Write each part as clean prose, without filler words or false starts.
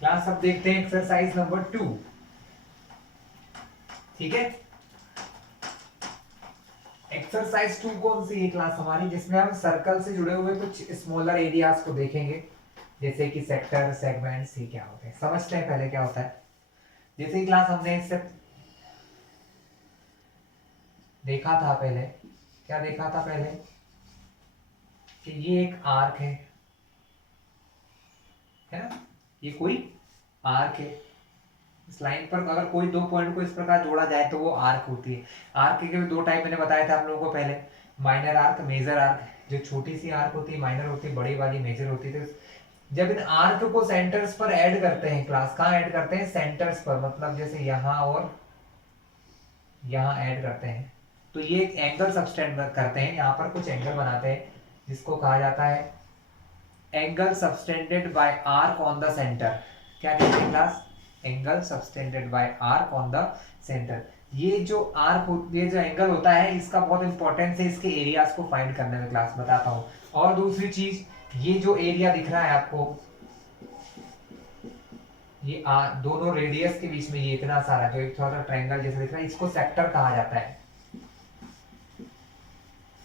Class अब देखते हैं एक्सरसाइज नंबर 2। ठीक है, एक्सरसाइज 2 कौन सी है क्लास हमारी, जिसमें हम सर्कल से जुड़े हुए कुछ स्मॉलर एरियाज को देखेंगे, जैसे कि सेक्टर, सेगमेंट्स, ये क्या होते हैं समझते हैं पहले क्या होता है। जैसे क्लास हमने इससे देखा था पहले, क्या देखा था पहले कि ये एक आर्क है ना, ये कोई आर्क है। इस लाइन पर अगर कोई दो पॉइंट को इस प्रकार जोड़ा जाए तो वो आर्क होती है। आर्क के भी दो टाइप मैंने बताया था आप लोगों को पहले, माइनर आर्क, मेजर आर्क। जो छोटी सी आर्क होती है माइनर होती है, बड़ी वाली मेजर होती है। तो जब इन आर्क को सेंटर्स पर ऐड करते हैं क्लास, कहाँ ऐड करते हैं, सेंटर्स पर, मतलब जैसे यहाँ और यहाँ ऐड करते हैं, तो ये एक एंगल सबटेंड करते हैं, यहाँ पर कुछ एंगल बनाते हैं जिसको कहा जाता है angle subtended bye arc on the centre. क्या कहते हैं class, angle subtended bye arc on the centre. ये जो आर्क, ये जो एंगल होता है, इसका बहुत इंपॉर्टेंस है इसके एरियाज को फाइंड करने में, क्लास बताता हूँ। और दूसरी चीज, ये जो एरिया दिख रहा है आपको, ये दोनों रेडियस के बीच में ये इतना सारा जो एक थोड़ा सा ट्रायंगल जैसा दिख रहा है, इसको सेक्टर कहा जाता है।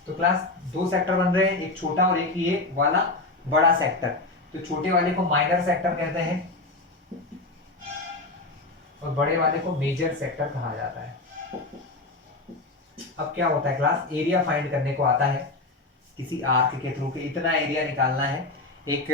तो क्लास दो सेक्टर बन रहे हैं, एक छोटा और एक ये वाला बड़ा सेक्टर। तो छोटे वाले को माइनर सेक्टर कहते हैं और बड़े वाले को मेजर सेक्टर कहा जाता है। अब क्या होता है क्लास, एरिया फाइंड करने को आता है किसी आर्क के थ्रू, के इतना एरिया निकालना है। एक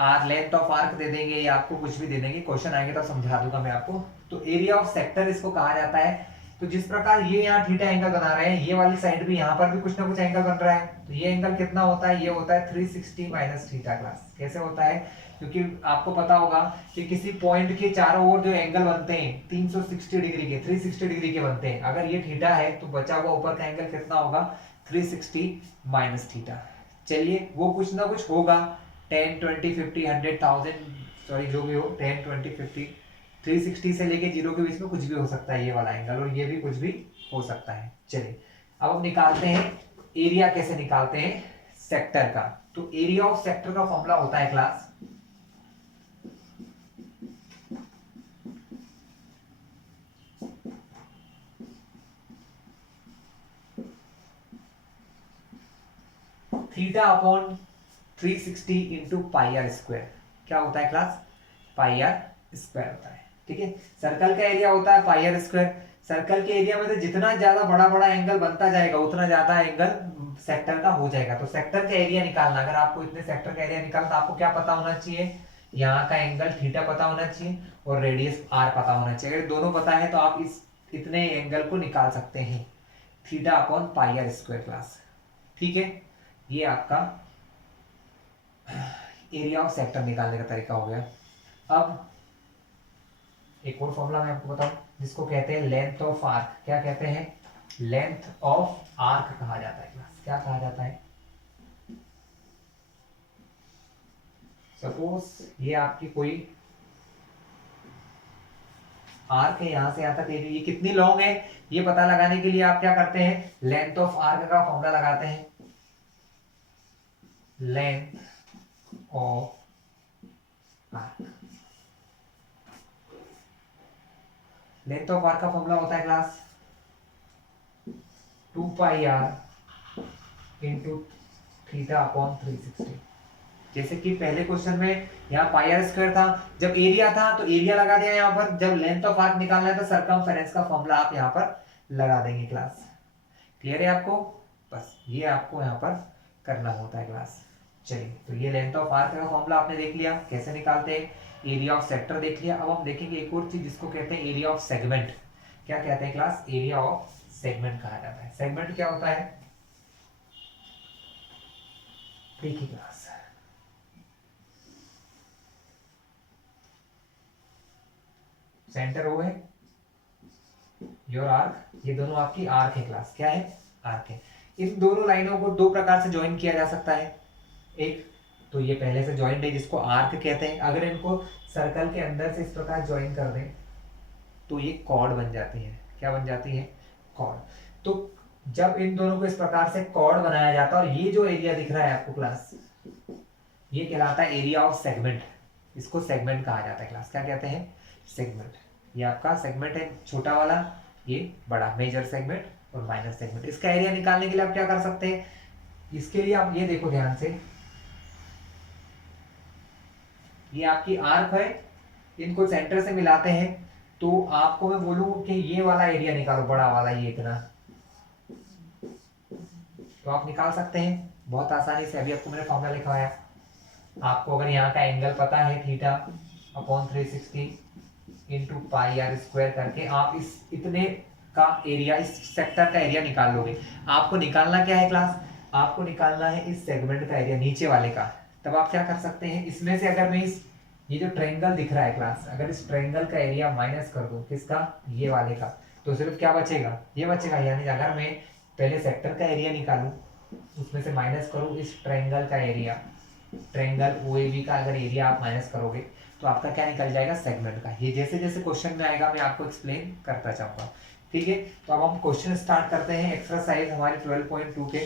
आर लेंथ ऑफ आर्क दे देंगे या आपको कुछ भी दे देंगे, क्वेश्चन आएंगे तो समझा दूंगा मैं आपको। तो एरिया ऑफ सेक्टर इसको कहा जाता है। तो जिस प्रकार ये यहाँ थीटा एंगल बना रहे हैं, ये वाली साइड भी यहाँ पर भी कुछ ना कुछ एंगल बन रहा है। तो ये एंगल कितना होता है, ये होता है 360 माइनस थीटा। क्लास कैसे होता है, क्योंकि आपको पता होगा कि किसी पॉइंट के चारों ओर जो एंगल बनते हैं 360 डिग्री के, 360 डिग्री के बनते हैं। अगर ये थीटा है तो बचा हुआ ऊपर का एंगल कितना होगा, 360 माइनस थीटा। चलिए वो कुछ ना कुछ होगा, 10 20 50 100 1000, सॉरी जो भी हो, 10 20 50, 360 से लेके 0 के बीच में कुछ भी हो सकता है ये वाला एंगल, और ये भी कुछ भी हो सकता है। चलिए अब हम निकालते हैं एरिया, कैसे निकालते हैं सेक्टर का। तो एरिया ऑफ सेक्टर का फॉर्मूला होता है class, theta upon 360 into pi r square. क्या होता है क्लास, पाई आर स्क्वायर होता है। ठीक है, सर्कल का एरिया होता है पाई आर स्क्वायर। सर्कल के एरिया में से जितना ज्यादा बड़ा बड़ा एंगल बनता जाएगा उतना ज्यादा एंगल सेक्टर का हो जाएगा। तो सेक्टर का एरिया निकालना, अगर आपको इतने सेक्टर का एरिया निकालना तो आपको क्या पता होना चाहिए, यहाँ का एंगल थीटा पता होना चाहिए और रेडियस आर पता होना चाहिए। अगर दोनों पता है तो आप इस इतने एंगल को निकाल सकते हैं, theta upon pi r square class. ठीक है, ये आपका एरिया ऑफ सेक्टर निकालने का तरीका हो गया। अब एक और फॉर्मूला मैं आपको बताऊं, जिसको कहते हैं लेंथ ऑफ आर्क। क्या कहते हैं, लेंथ ऑफ आर्क कहा जाता है क्लास। क्या कहा जाता है, सपोज ये आपकी कोई आर्क है, यहां से यहां तक ये कितनी लॉन्ग है, ये पता लगाने के लिए आप क्या करते हैं, लेंथ ऑफ आर्क का फॉर्मूला लगाते हैं, length of arc. Length of arc का फॉर्मूला होता है class 2 pi r into theta upon 360। जैसे कि पहले क्वेश्चन में यहाँ पाई आर स्क्वायर था, जब एरिया था तो एरिया लगा दिया यहाँ पर, जब लेंथ ऑफ आर्क निकालना है तो सरकमफेरेंस का फॉर्मूला आप यहाँ पर लगा देंगे क्लास। क्लियर है आपको, बस ये आपको यहाँ पर करना होता है क्लास। चलिए, तो ये लेंथ ऑफ आर्क का फॉर्मूला आपने देख लिया कैसे निकालते हैं, एरिया ऑफ सेक्टर देख लिया। अब हम देखेंगे एक और चीज जिसको कहते हैं एरिया ऑफ सेगमेंट। क्या कहते हैं क्लास, एरिया ऑफ सेगमेंट कहा जाता है। सेगमेंट क्या होता है, देखिए क्लास, सेंटर ओ है, योर आर्क, ये दोनों आपकी आर्क है क्लास। क्या है, आर्क है। इन दोनों लाइनों को दो प्रकार से ज्वाइन किया जा सकता है। एक तो ये पहले से ज्वाइंट है जिसको आर्क कहते हैं, अगर इनको सर्कल के अंदर से इस प्रकार ज्वाइन कर दें तो ये कॉर्ड बन जाती है। क्या बन जाती है, कॉर्ड। तो जब इन दोनों को इस प्रकार से कॉर्ड बनाया जाता है और ये जो एरिया दिख रहा है आपको क्लास, ये कहलाता है एरिया ऑफ सेगमेंट। इसको सेगमेंट कहा जाता है क्लास। क्या कहते हैं? सेगमेंट। ये आपका सेगमेंट है छोटा वाला, ये बड़ा मेजर सेगमेंट और माइनर सेगमेंट। इसका एरिया निकालने के लिए आप क्या कर सकते हैं? इसके लिए आप ये देखो ध्यान से, ये आपकी आर्क है, इनको सेंटर से मिलाते हैं तो आपको मैं बोलूं कि ये वाला एरिया निकालो, बड़ा वाला, ये इतना, तो आप निकाल सकते हैं बहुत आसानी से। अभी आपको मैंने फॉर्मूला लिखवाया। आपको अगर यहाँ का एंगल पता है theta upon 360 into pi r square करके आप इस इतने का एरिया, इस सेक्टर का एरिया निकाल लोगे। आपको निकालना क्या है क्लास? आपको निकालना है इस सेगमेंट का एरिया, नीचे वाले का। तब आप क्या कर सकते हैं, इसमें से अगर मैं इस, ये जो ट्रायंगल दिख रहा है क्लास, अगर इस ट्रायंगल का एरिया माइनस कर दूं, किसका? ये वाले का, तो सिर्फ क्या बचेगा? ये बचेगा। यानी अगर मैं पहले सेक्टर का एरिया निकालूं, उसमें से माइनस करूं इस ट्रायंगल का एरिया, ट्रायंगल ओएबी का अगर एरिया आप माइनस करोगे तो आपका क्या निकल जाएगा? सेगमेंट का। ये जैसे जैसे क्वेश्चन में आएगा मैं आपको एक्सप्लेन करता जाऊंगा, ठीक है। तो अब हम क्वेश्चन स्टार्ट करते हैं, एक्सरसाइज हमारे 12.2 के,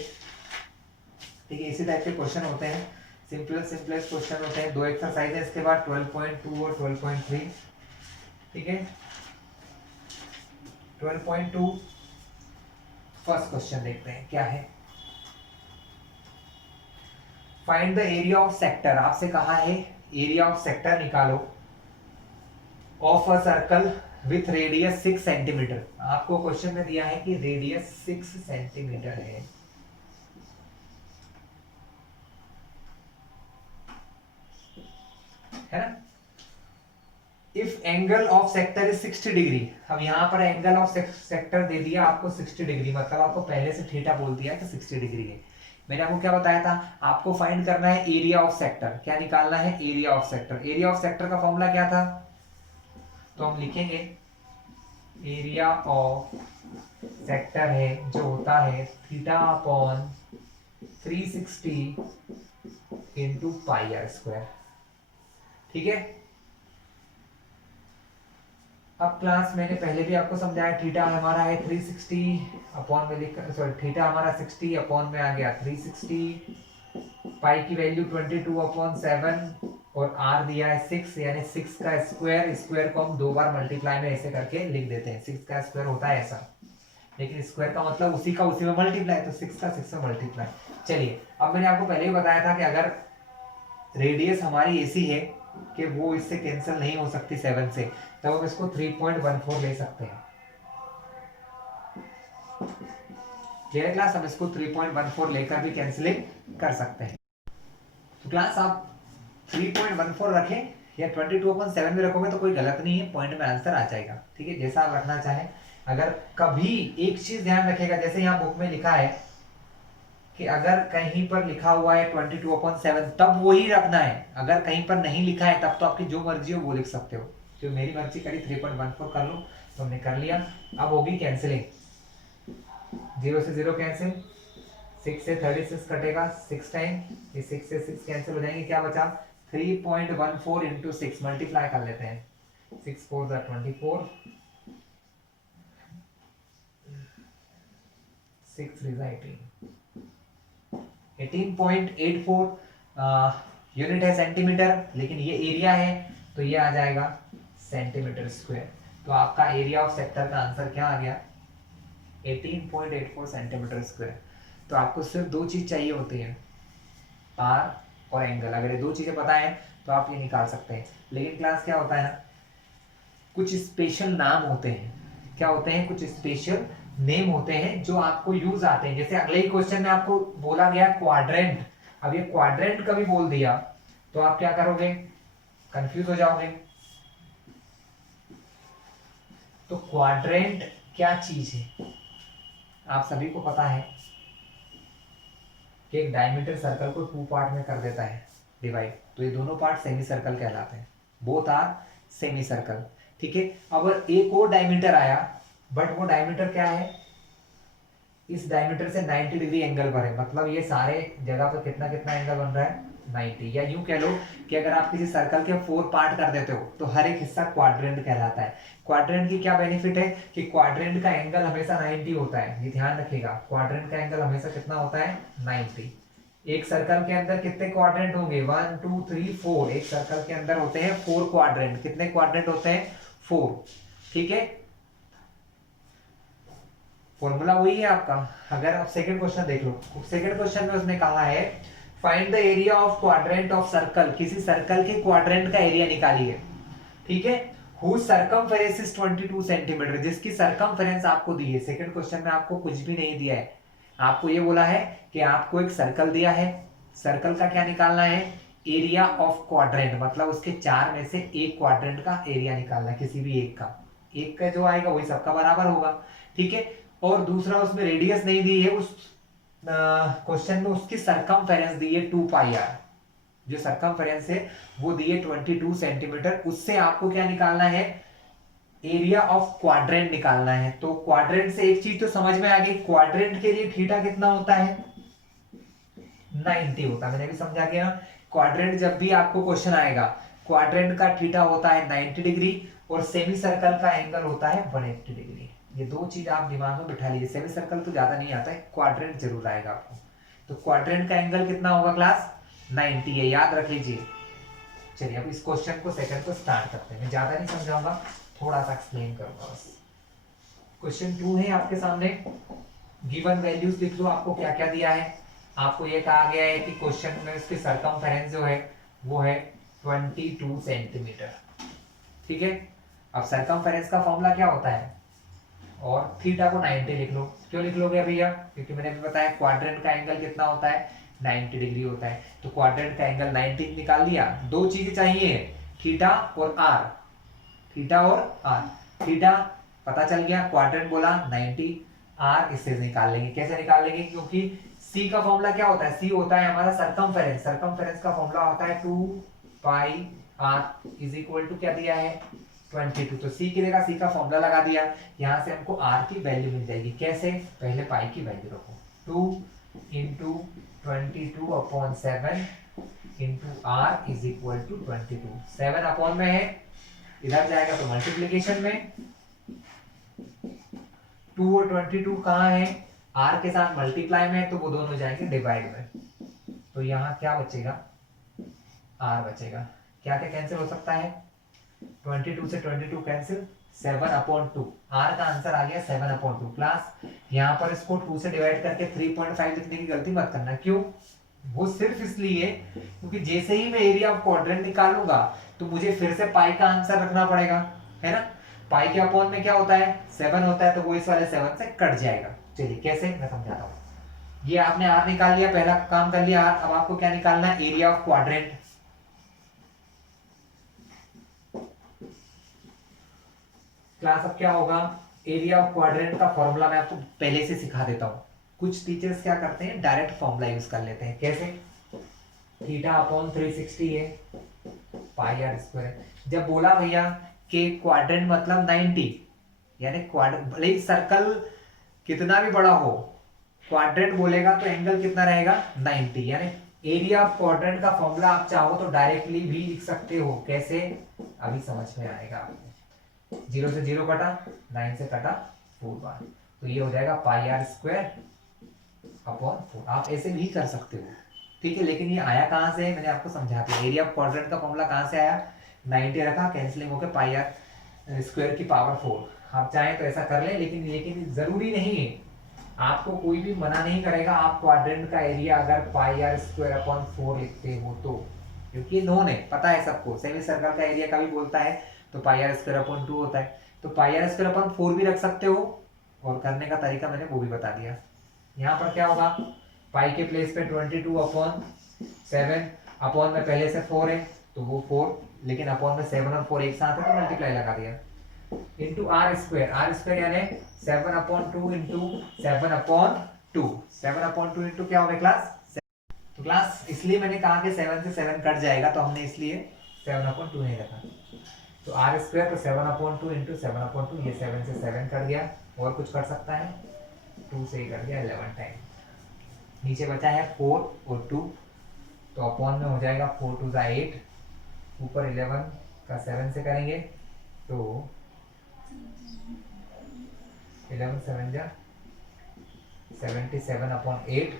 ठीक है। इसी टाइप के क्वेश्चन होते हैं, सिंपलेस्ट क्वेश्चन होते हैं। 2 एक्सरसाइज है, इसके बाद 12.2 और 12.3, ठीक है। 12.2 फर्स्ट क्वेश्चन देखते हैं क्या है। Find the area of sector. आपसे कहा है एरिया ऑफ सेक्टर निकालो of a circle with radius 6 centimetre. आपको क्वेश्चन में दिया है कि रेडियस 6 सेंटीमीटर है ना। If angle of sector is 60 degree. अब यहां पर एंगल ऑफ सेक्टर दे दिया आपको 60 डिग्री, मतलब आपको पहले से थीटा बोल दिया है कि 60 डिग्री है। मैंने आपको क्या बताया था? आपको फाइंड करना है एरिया ऑफ सेक्टर। क्या निकालना है? Area of sector. Area of sector का फॉर्मूला क्या था? तो हम लिखेंगे एरिया ऑफ सेक्टर है जो होता है theta upon 360 into pi r square, ठीक है। अब क्लास मैंने पहले भी आपको समझाया, थीटा हमारा है 360 अपॉन में लिख, सॉरी थीटा हमारा 60 अपॉन में आ गया 360, पाई की वैल्यू 22 अपॉन 7 और आर दिया है 6, यानी 6 का स्क्वायर। स्क्वायर को हम 2 बार मल्टीप्लाई में ऐसे करके लिख देते हैं, 6 का स्क्वायर होता है ऐसा, लेकिन स्क्वायर का मतलब उसी का उसी में मल्टीप्लाई, तो 6 का 6 में मल्टीप्लाई। चलिए, अब मैंने आपको पहले ही बताया था कि अगर रेडियस हमारी ऐसी है कि वो इससे कैंसिल नहीं हो सकती 7 से, तब हम इसको 3.14 ले सकते हैं। Clear class? हम इसको 3.14 लेकर भी कैंसिलिंग कर सकते हैं। तो क्लास आप 3.14 रखें या 22/7 में रखोगे तो कोई गलत नहीं है, पॉइंट में आंसर आ जाएगा, ठीक है। जैसा आप रखना चाहें। अगर कभी एक चीज ध्यान रखेगा, जैसे यहाँ बुक में लिखा है कि अगर कहीं पर लिखा हुआ है 22/7 तब वही रखना है। अगर कहीं पर नहीं लिखा है तब तो आपकी जो मर्जी हो वो लिख सकते हो। जो मेरी मर्जी करी 3.14 कर लो, तो हमने कर लिया। अब होगी कैंसिलिंग, 0 से 0 कैंसिल, 6 से 36 कटेगा 6 टाइम, ये 6 से 6 कैंसिल हो जाएंगे, क्या बचा? 3.14 इंटू 6 मल्टीप्लाई कर लेते हैं, 6 4 24, 6 3 18.84 यूनिट है सेंटीमीटर, लेकिन ये एरिया है तो ये आ जाएगा सेंटीमीटर स्क्वायर। तो आपका एरिया ऑफ सेक्टर का आंसर क्या आ गया? 18.84 सेंटीमीटर स्क्वायर। तो आपको सिर्फ 2 चीज चाहिए होती है, आर और एंगल। अगर ये 2 चीजें पता है तो आप ये निकाल सकते हैं। लेकिन क्लास क्या होता है ना, कुछ स्पेशल नाम होते हैं। क्या होते हैं? कुछ स्पेशल नेम होते हैं जो आपको यूज आते हैं। जैसे अगले ही क्वेश्चन में आपको बोला गया क्वाड्रेंट। अब ये क्वाड्रेंट कभी बोल दिया तो आप क्या करोगे? कंफ्यूज हो जाओगे। तो क्वाड्रेंट क्या चीज है? आप सभी को पता है कि एक डायमीटर सर्कल को 2 पार्ट में कर देता है डिवाइड, तो ये दोनों पार्ट सेमी सर्कल कहलाते हैं, बोथ आर सेमी सर्कल, ठीक है। अब एक और डायमीटर आया, बट वो डायमीटर क्या है? इस डायमीटर से 90 डिग्री एंगल पर है, मतलब ये सारे जगह पर कितना कितना एंगल बन रहा है? 90। या यूं कह लो कि अगर आप किसी सर्कल के 4 पार्ट कर देते हो तो हर एक हिस्सा क्वाड्रेंट कहलाता है। क्वाड्रेंट की क्या बेनिफिट है कि क्वाड्रेंट का एंगल हमेशा 90 होता है, ये ध्यान रखिएगा। क्वाड्रेंट का एंगल हमेशा कितना होता है? 90। एक सर्कल के अंदर कितने क्वाड्रेंट होंगे, 1 2 3 4, एक सर्कल के अंदर होते हैं 4 क्वाड्रेंट। कितने क्वाड्रेंट होते हैं, 4। ठीक है, फॉर्मूला वही है आपका। अगर आप सेकंड क्वेश्चन देख लो, सेकंड क्वेश्चन में उसने कहा है find the area of quadrant of circle, किसी सर्कल के क्वाड्रेंट का एरिया निकालिए। ठीक है, whose circumference is 22 सेंटीमीटर, जिसकी सरकमफेरेंस आपको दी है। सेकंड क्वेश्चन में आपको कुछ भी नहीं दिया है, आपको ये बोला है कि आपको एक सर्कल दिया है, सर्कल का क्या निकालना है, एरिया ऑफ क्वाड्रेंट, मतलब उसके 4 में से एक क्वाड्रेंट का एरिया निकालना है, किसी भी एक का जो आएगा वही सबका बराबर होगा। ठीक है, और दूसरा उसमें रेडियस नहीं दी है उस क्वेश्चन में, उसकी सरकमफेरेंस दी है 2 पाई आर, जो सरकमफेरेंस है वो दी है 22 सेंटीमीटर। उससे आपको क्या निकालना है, एरिया ऑफ क्वाड्रेंट निकालना है। तो क्वाड्रेंट से एक चीज तो समझ में आ गई, क्वाड्रेंट के लिए थीटा कितना होता है, 90 होता है। मैंने भी समझा कि क्वाड्रेंट जब भी आपको क्वेश्चन आएगा, क्वाड्रेंट का थीटा होता है 90 डिग्री और सेमी सर्कल का एंगल होता है 180 डिग्री। ये दो चीज आप दिमाग में बिठा लीजिए। सेमी सर्कल तो ज्यादा नहीं आता है, क्वाड्रेंट जरूर आएगा आपको। तो क्वाड्रेंट का एंगल कितना होगा क्लास, 90 है, याद रख लीजिए। चलिए अब इस क्वेश्चन को सेकंड को स्टार्ट करते हैं। मैं ज्यादा नहीं समझाऊंगा, थोड़ा सा एक्सप्लेन करूंगा बस। क्वेश्चन 2 है आपके सामने, गिवन वैल्यूज लिख लो, आपको क्या क्या दिया है। आपको ये कहा गया है कि क्वेश्चन में उसकी सरकमफेरेंस जो है वो है 22 सेंटीमीटर। ठीक है, अब सरकमफेरेंस का फॉर्मूला क्या होता है, और थीटा को 90 लिख लो। क्यों लिख लोगे भैया, क्योंकि मैंने भी बताया क्वाड्रेंट का एंगल कितना होता है, 90 डिग्री होता है। तो क्वाड्रेंट का एंगल 90 निकाल लिया। दो चीजें चाहिए, थीटा और आर, थीटा और आर। थीटा पता चल गया, क्वाड्रेंट बोला 90, आर इससे निकाल लेंगे। कैसे निकाल लेंगे, क्योंकि सी का फॉर्मूला क्या होता है, सी होता है हमारा सरकमफेरेंस, सरकमफेरेंस का फॉर्मूला होता है 2 pi are is equal to क्या दिया है 22। तो सी की जगह सी का फॉर्मूला लगा दिया, यहां से हमको आर की वैल्यू मिल जाएगी। कैसे, पहले पाई की वैल्यू रखो, 2 into 22 upon 7 into r is equal to 22। 7 upon में है, इधर जाएगा तो मल्टीप्लीकेशन में, 2 और 22 कहाँ है, आर के साथ मल्टीप्लाई में, तो वो दोनों जाएंगे डिवाइड में। तो यहाँ क्या बचेगा, आर बचेगा। क्या क्या कैंसिल हो सकता है, 22 से 22 कैंसिल, 7 अपॉन 2, आर का आंसर आ गया 7 अपॉन 2। क्लास यहाँ पर इसको 2 से डिवाइड करके 3.5 लिखने की गलती मत करना। क्यों, वो सिर्फ इसलिए क्योंकि जैसे ही मैं एरिया ऑफ क्वाड्रेंट निकालूंगा तो मुझे फिर से पाई का आंसर रखना पड़ेगा, है ना। पाई के अपॉन में क्या होता है, 7 होता है, तो वो इस वाले 7 से कट जाएगा। चलिए कैसे, मैं समझाता हूँ। ये आपने आर निकाल लिया, पहला काम कर लिया आर। अब आपको क्या निकालना है, एरिया ऑफ क्वाड्रेंट। क्लास अब क्या होगा, एरिया ऑफ क्वाड्रेंट का फॉर्मूला मैं आपको पहले से सिखा देता हूँ। कुछ टीचर्स क्या करते हैं, डायरेक्ट फॉर्मूला यूज कर लेते हैं। कैसे, थीटा अपॉन 360 है, पाई आर स्क्वायर। जब बोला भैया कि क्वाड्रेंट मतलब 90, यानी भले सर्कल कितना भी बड़ा हो, क्वाड्रेंट बोलेगा तो एंगल कितना रहेगा 90, यानी एरिया ऑफ क्वाड्रेंट का फॉर्मूला आप चाहो तो डायरेक्टली भी लिख सकते हो। कैसे, अभी समझ में आएगा आपको। 0 से 0 कटा, 9 से कटा 4 बार, तो ये हो जाएगा पाई आर स्क्वायर अपॉन 4। आप ऐसे भी कर सकते हो, ठीक है। लेकिन ये आया कहां से, मैंने आपको समझा दिया। एरिया ऑफ क्वाड्रेंट का फॉर्मूला कहां से आया, 90 रखा, कैंसिलिंग होकर पाई आर स्क्वायर की पावर 4। आप चाहें तो ऐसा कर लें, लेकिन जरूरी नहीं है। आपको कोई भी मना नहीं करेगा आप क्वाड्रेंट का एरिया अगर पाई आर स्क्वायर अपॉन 4 लिखते हो तो, क्योंकि नोन है, पता है सबको। सेमी सर्कल का एरिया का भी बोलता है तो पाई आर स्क्वायर अपॉन 2 होता है, तो पाई आर स्क्वायर अपॉन 4 भी रख सकते हो, और करने का तरीका मैंने वो भी बता दिया। यहाँ पर क्या होगा, पाई के प्लेस पे 22 अपॉन 7, अपॉन में पहले से 4 है तो वो 4, लेकिन अपॉन में 7 और 4 एक साथ है तो मल्टीप्लाई लगा दिया, इंटू आर स्क्वायर यानी 7 upon 2 into 7 upon 2। 7 upon 2 into क्या होगा क्लास, तो क्लास इसलिए मैंने कहा कि 7 से 7 कट जाएगा, तो हमने इसलिए 7 अपॉन 2 नहीं रखा। तो आर स्क्वायर तो 7 अपॉन 2 इंटू 7 अपॉन 2, ये 7 से 7 कट गया, और कुछ कर सकता है, 2 से ही कट गया 11 टाइम। नीचे बचा है 4 और 2, तो अपॉन में हो जाएगा 4 2 8, ऊपर 11 का 7 से करेंगे तो 11 7 जा 77 अपॉन 8,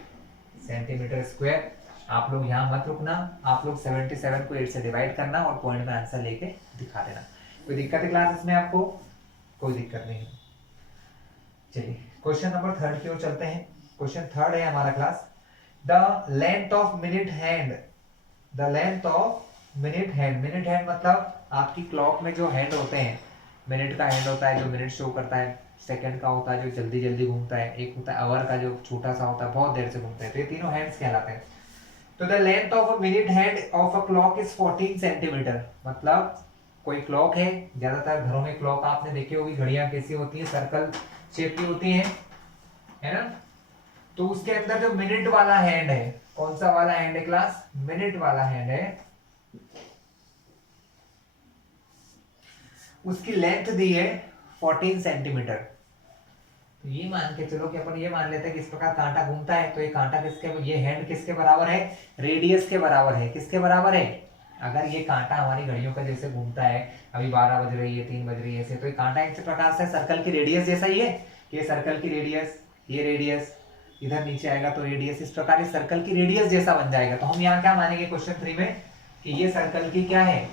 सेंटीमीटर स्क्वायर। आप लोग यहाँ मत रुकना, आप लोग 77 को 8 से डिवाइड करना और पॉइंट में आंसर लेके दिखा देना। कोई दिक्कत है क्लास इसमें आपको? कोई दिक्कत नहीं है। चलिए क्वेश्चन नंबर 3 की ओर चलते हैं। क्वेश्चन 3 है हमारा class, the length of minute hand, the length of minute hand. Minute hand मतलब आपकी क्लॉक में जो हैंड होते हैं, मिनट का हैंड होता है जो मिनट शो करता है, सेकंड का होता है जो जल्दी जल्दी घूमता है, एक होता है आवर का जो छोटा सा होता है बहुत देर से घूमता है, तो ये तीनों हैंड्स कहलाते हैं। तो the length of a minute hand of a clock is 14 centimetre. मतलब कोई क्लॉक है, ज्यादातर घरों में क्लॉक आपने देखी होगी, घड़ियां कैसी होती है, सर्कल शेप की होती है ना। तो उसके अंदर जो मिनट वाला हैंड है, कौन सा वाला हैंड है क्लास? मिनट वाला हैंड है, उसकी लेंथ दी है 14 सेंटीमीटर। तो ये मान के चलो कि अपन ये मान लेते हैं कि इस प्रकार कांटा घूमता है, तो ये कांटा किसके, ये हैंड किसके बराबर है? रेडियस के बराबर है। किसके बराबर है? अगर ये कांटा हमारी घड़ियों का जैसे घूमता है, अभी 12 बज रही है, 3 बज रही है ऐसे, तो ये कांटा इस प्रकार से सर्कल की रेडियस जैसा ही है। ये सर्कल की रेडियस, ये रेडियस, इधर नीचे आएगा तो रेडियस, इस प्रकार इस सर्कल की रेडियस जैसा बन जाएगा। तो हम यहाँ क्या मानेंगे क्वेश्चन 3 में कि ये सर्कल की क्या है?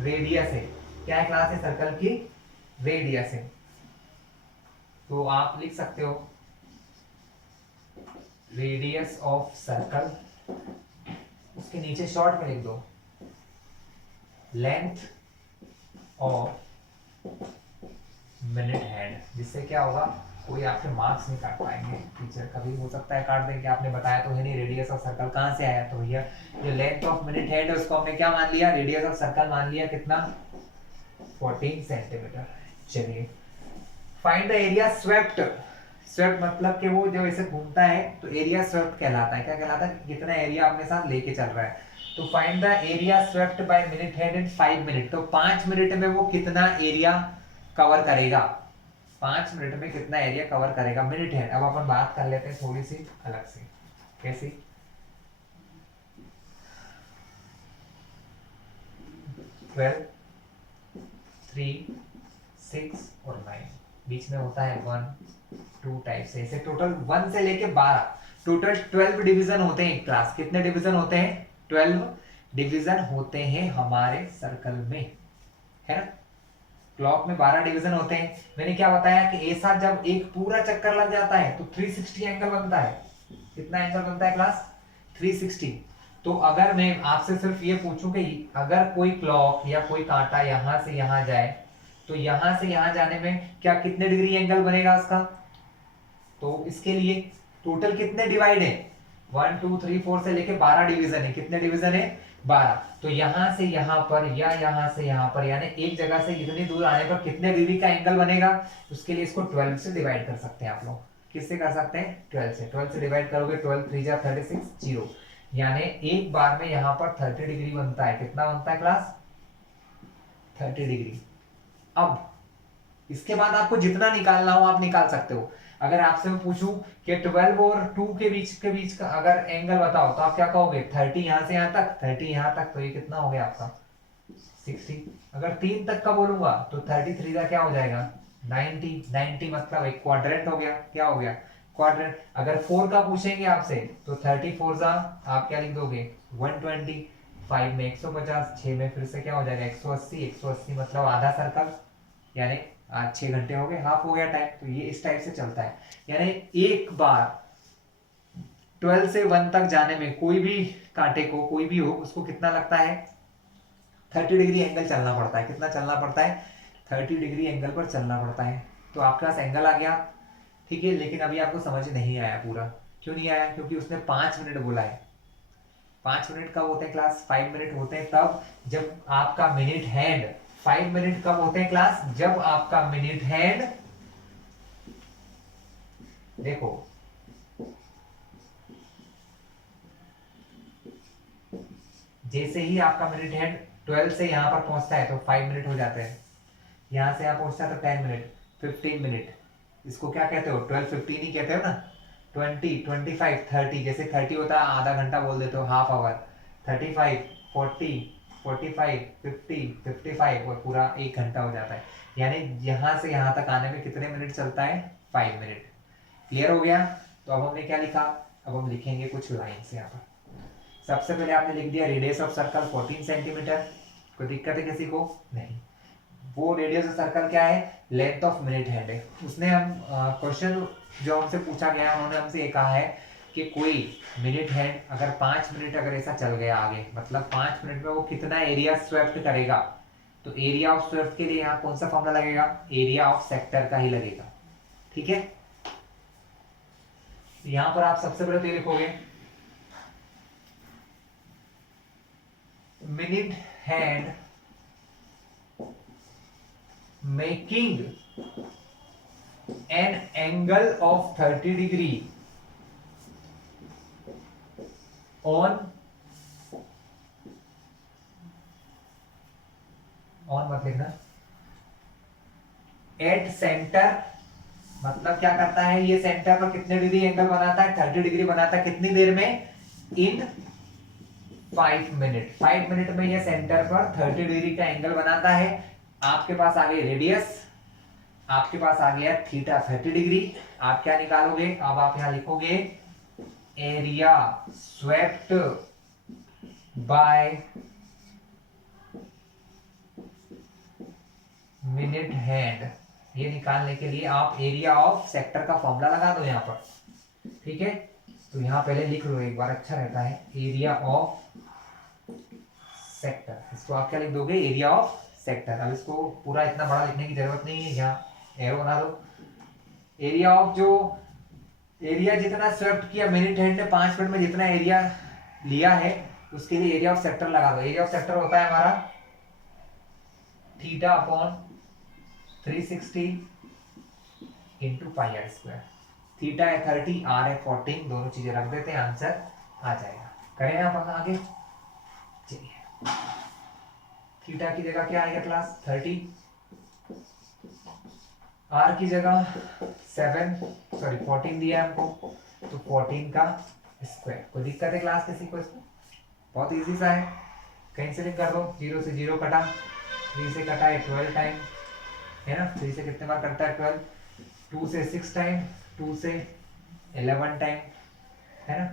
रेडियस है। क्या है क्लास? है सर्कल की रेडियस है। तो आप लिख सकते हो रेडियस ऑफ सर्कल, उसके नीचे शॉर्ट में लिख दो लेंथ ऑफ मिनट हैंड, जिससे क्या होगा, कोई आपके मार्क्स नहीं काट पाएंगे टीचर। कभी हो सकता है काट दें कि आपने बताया तो है नहीं रेडियस ऑफ सर्कल कहां से आया, तो भैया जो लेंथ ऑफ मिनट हैंड है उसको हमने क्या मान लिया? रेडियस ऑफ सर्कल मान लिया। कितना? 14 सेंटीमीटर। चलिए find the area swept. Swept मतलब कि वो जो ऐसे घूमता है तो एरिया स्वेप्ट कहलाता है। क्या कहलाता है? कितना एरिया अपने साथ लेके चल रहा है। तो find the area swept by minute hand in 5 minute. तो 5 मिनट में वो कितना एरिया कवर करेगा? 5 मिनट में कितना एरिया कवर करेगा मिनट हैंड। अब अपन बात कर लेते हैं थोड़ी सी अलग से। कैसी? 12, 3, 6 और 9, बीच में होता है 1, 2 टाइप से, ऐसे टोटल 1 से लेके 12, टोटल 12 डिवीजन होते हैं क्लास। कितने डिवीजन होते हैं? 12 डिवीजन होते हैं हमारे सर्कल में, है ना। क्लॉक में 12 डिवीजन होते हैं। मैंने क्या बताया कि ऐसा जब एक पूरा चक्कर लग जाता है तो 360 एंगल बनता है। कितना एंगल बनता है क्लास? 360। तो अगर मैं आपसे सिर्फ ये पूछूं कि अगर कोई क्लॉक या कोई कांटा यहां से यहां जाए तो यहां से यहां जाने में क्या कितने डिग्री एंगल बनेगा इसका? तो इसके लिए टोटल कितने डिवाइड है? 1, 2, 3, 4 से लेके 12 डिवीजन है। कितने डिवीजन है? 12। तो यहां से यहां पर या यहां से यहां पर, यानी एक जगह से इतनी दूर आने पर कितने डिग्री का एंगल बनेगा? उसके लिए इसको 12 से डिवाइड कर सकते हैं आप लोग। किससे कर सकते हैं? 12 से। 12 से डिवाइड करोगे 12 3 जा 36 0, यानी एक बार में यहां पर 30 डिग्री बनता है। कितना बनता है क्लास? 30 डिग्री। अब इसके बाद आपको जितना निकालना हो आप निकाल सकते हो। अगर आपसे मैं पूछूं कि 12 और 2 के बीच का अगर एंगल बताओ तो आप क्या कहोगे? 30 यहां से यहां तक, 30 यहां तक, तो ये कितना हो गया आपका? 60। अगर 3 तक का बोलूंगा तो 33 का क्या हो जाएगा? 90। 90 मतलब एक क्वाड्रेंट हो गया। क्या हो गया? क्वाड्रेंट। अगर 4 का पूछेंगे आपसे तो 34 जा आप क्या लिख दोगे? 120। 5 में 150, 6 में फिर से क्या हो जाएगा? 180। 180 मतलब आधा सर्कल, यानी आज 6 घंटे हो गए, हाफ हो गया टाइम। तो ये इस टाइप से चलता है। यानी एक बार 12 से 1 तक जाने में कोई भी कांटे को, कोई भी हो, उसको कितना लगता है? 30 डिग्री एंगल चलना पड़ता है। कितना चलना पड़ता है? 30 डिग्री एंगल पर चलना पड़ता है। तो आपके पास एंगल आ गया, ठीक है। लेकिन अभी आपको समझ नहीं आया पूरा। क्यों नहीं आया? क्योंकि उसने 5 मिनट बोला है। 5 मिनट कब होते हैं क्लास? 5 मिनट होते हैं तब जब आपका मिनट हैंड, 5 मिनट कब होते हैं क्लास? जब आपका मिनट हैंड, देखो जैसे ही आपका मिनट हैंड 12 से यहां पर पहुंचता है तो 5 मिनट हो जाते हैं। यहां से यहां पहुंचता है तो 10 मिनट, 15 मिनट। इसको क्या कहते हो? 12, 15 ही कहते हो ना। 20, 25, 30, जैसे 30 होता है आधा घंटा बोल देते हो, हाफ आवर। 35, 40, 45, 50, 55 और पूरा 1 घंटा हो जाता है। यानी यहां से यहां तक आने में कितने मिनट चलता है? 5 मिनट। क्लियर हो गया? तो अब हमने क्या लिखा? अब हम लिखेंगे कुछ लाइन्स यहाँ पर। सबसे पहले आपने लिख दिया रेडियस ऑफ सर्कल 14 सेंटीमीटर। कोई दिक्कत है किसी को? नहीं। वो रेडियस ऑफ सर्कल क्या है? लेंथ ऑफ मिनट हैंड है। उसने हम क्वेश्चन जो हमसे पूछा गया, उन्होंने हमसे ये कहा है कि कोई मिनट हैंड अगर 5 मिनट अगर ऐसा चल गया आगे, मतलब 5 मिनट में वो कितना एरिया स्वेप्ट करेगा, तो एरिया ऑफ स्वेप्ट के लिए यहाँ कौन सा फॉर्मूला लगेगा? एरिया ऑफ सेक्टर का ही लगेगा। ठीक है, यहां पर आप सबसे पहले तो लिखोगे minute hand making an angle of 30 degree on मत लिखना, एट सेंटर, मतलब क्या करता है ये सेंटर पर कितने डिग्री एंगल बनाता है? 30 डिग्री बनाता है। कितनी देर में? इन 5 मिनट। 5 मिनट में ये सेंटर पर 30 डिग्री का एंगल बनाता है। आपके पास आ गई रेडियस, आपके पास आ गया थीटा 30 डिग्री। आप क्या निकालोगे? अब आप यहां लिखोगे area swept by minute hand. ये निकालने के लिए आप एरिया ऑफ सेक्टर का फॉर्मूला लगा दो यहाँ पर। ठीक है, तो यहाँ पहले लिख लो एक बार, अच्छा रहता है। एरिया ऑफ सेक्टर, इसको आप क्या लिख दोगे? Area of sector. अब इसको पूरा इतना बड़ा लिखने की जरूरत नहीं है, यहाँ एरो बना दो। एरिया ऑफ, जो एरिया जितना स्वेप्ट किया मिनट हैंड ने 5 मिनट में, जितना एरिया लिया है, उसके लिए एरिया ऑफ सेक्टर लगा दो। एरिया ऑफ सेक्टर होता है हमारा theta upon 360 into pi r square. Theta है 30, आर है 14, दोनों चीजें रख देते हैं, आंसर आ जाएगा। करें आप आगे, चलिए। थीटा की जगह क्या आएगा क्लास? 30, आर की जगह 14 दिया है हमको, तो 14 का स्क्वायर। कोई दिक्कत है क्लास किसी को? इसको बहुत इजी सा है, कहीं से लिंक कर दो। 0 से 0 कटा, 3 से कटा है 12 टाइम, है ना? 3 से कितने बार कटता है 12? 2 से 6 टाइम, 2 से 11 टाइम, है ना?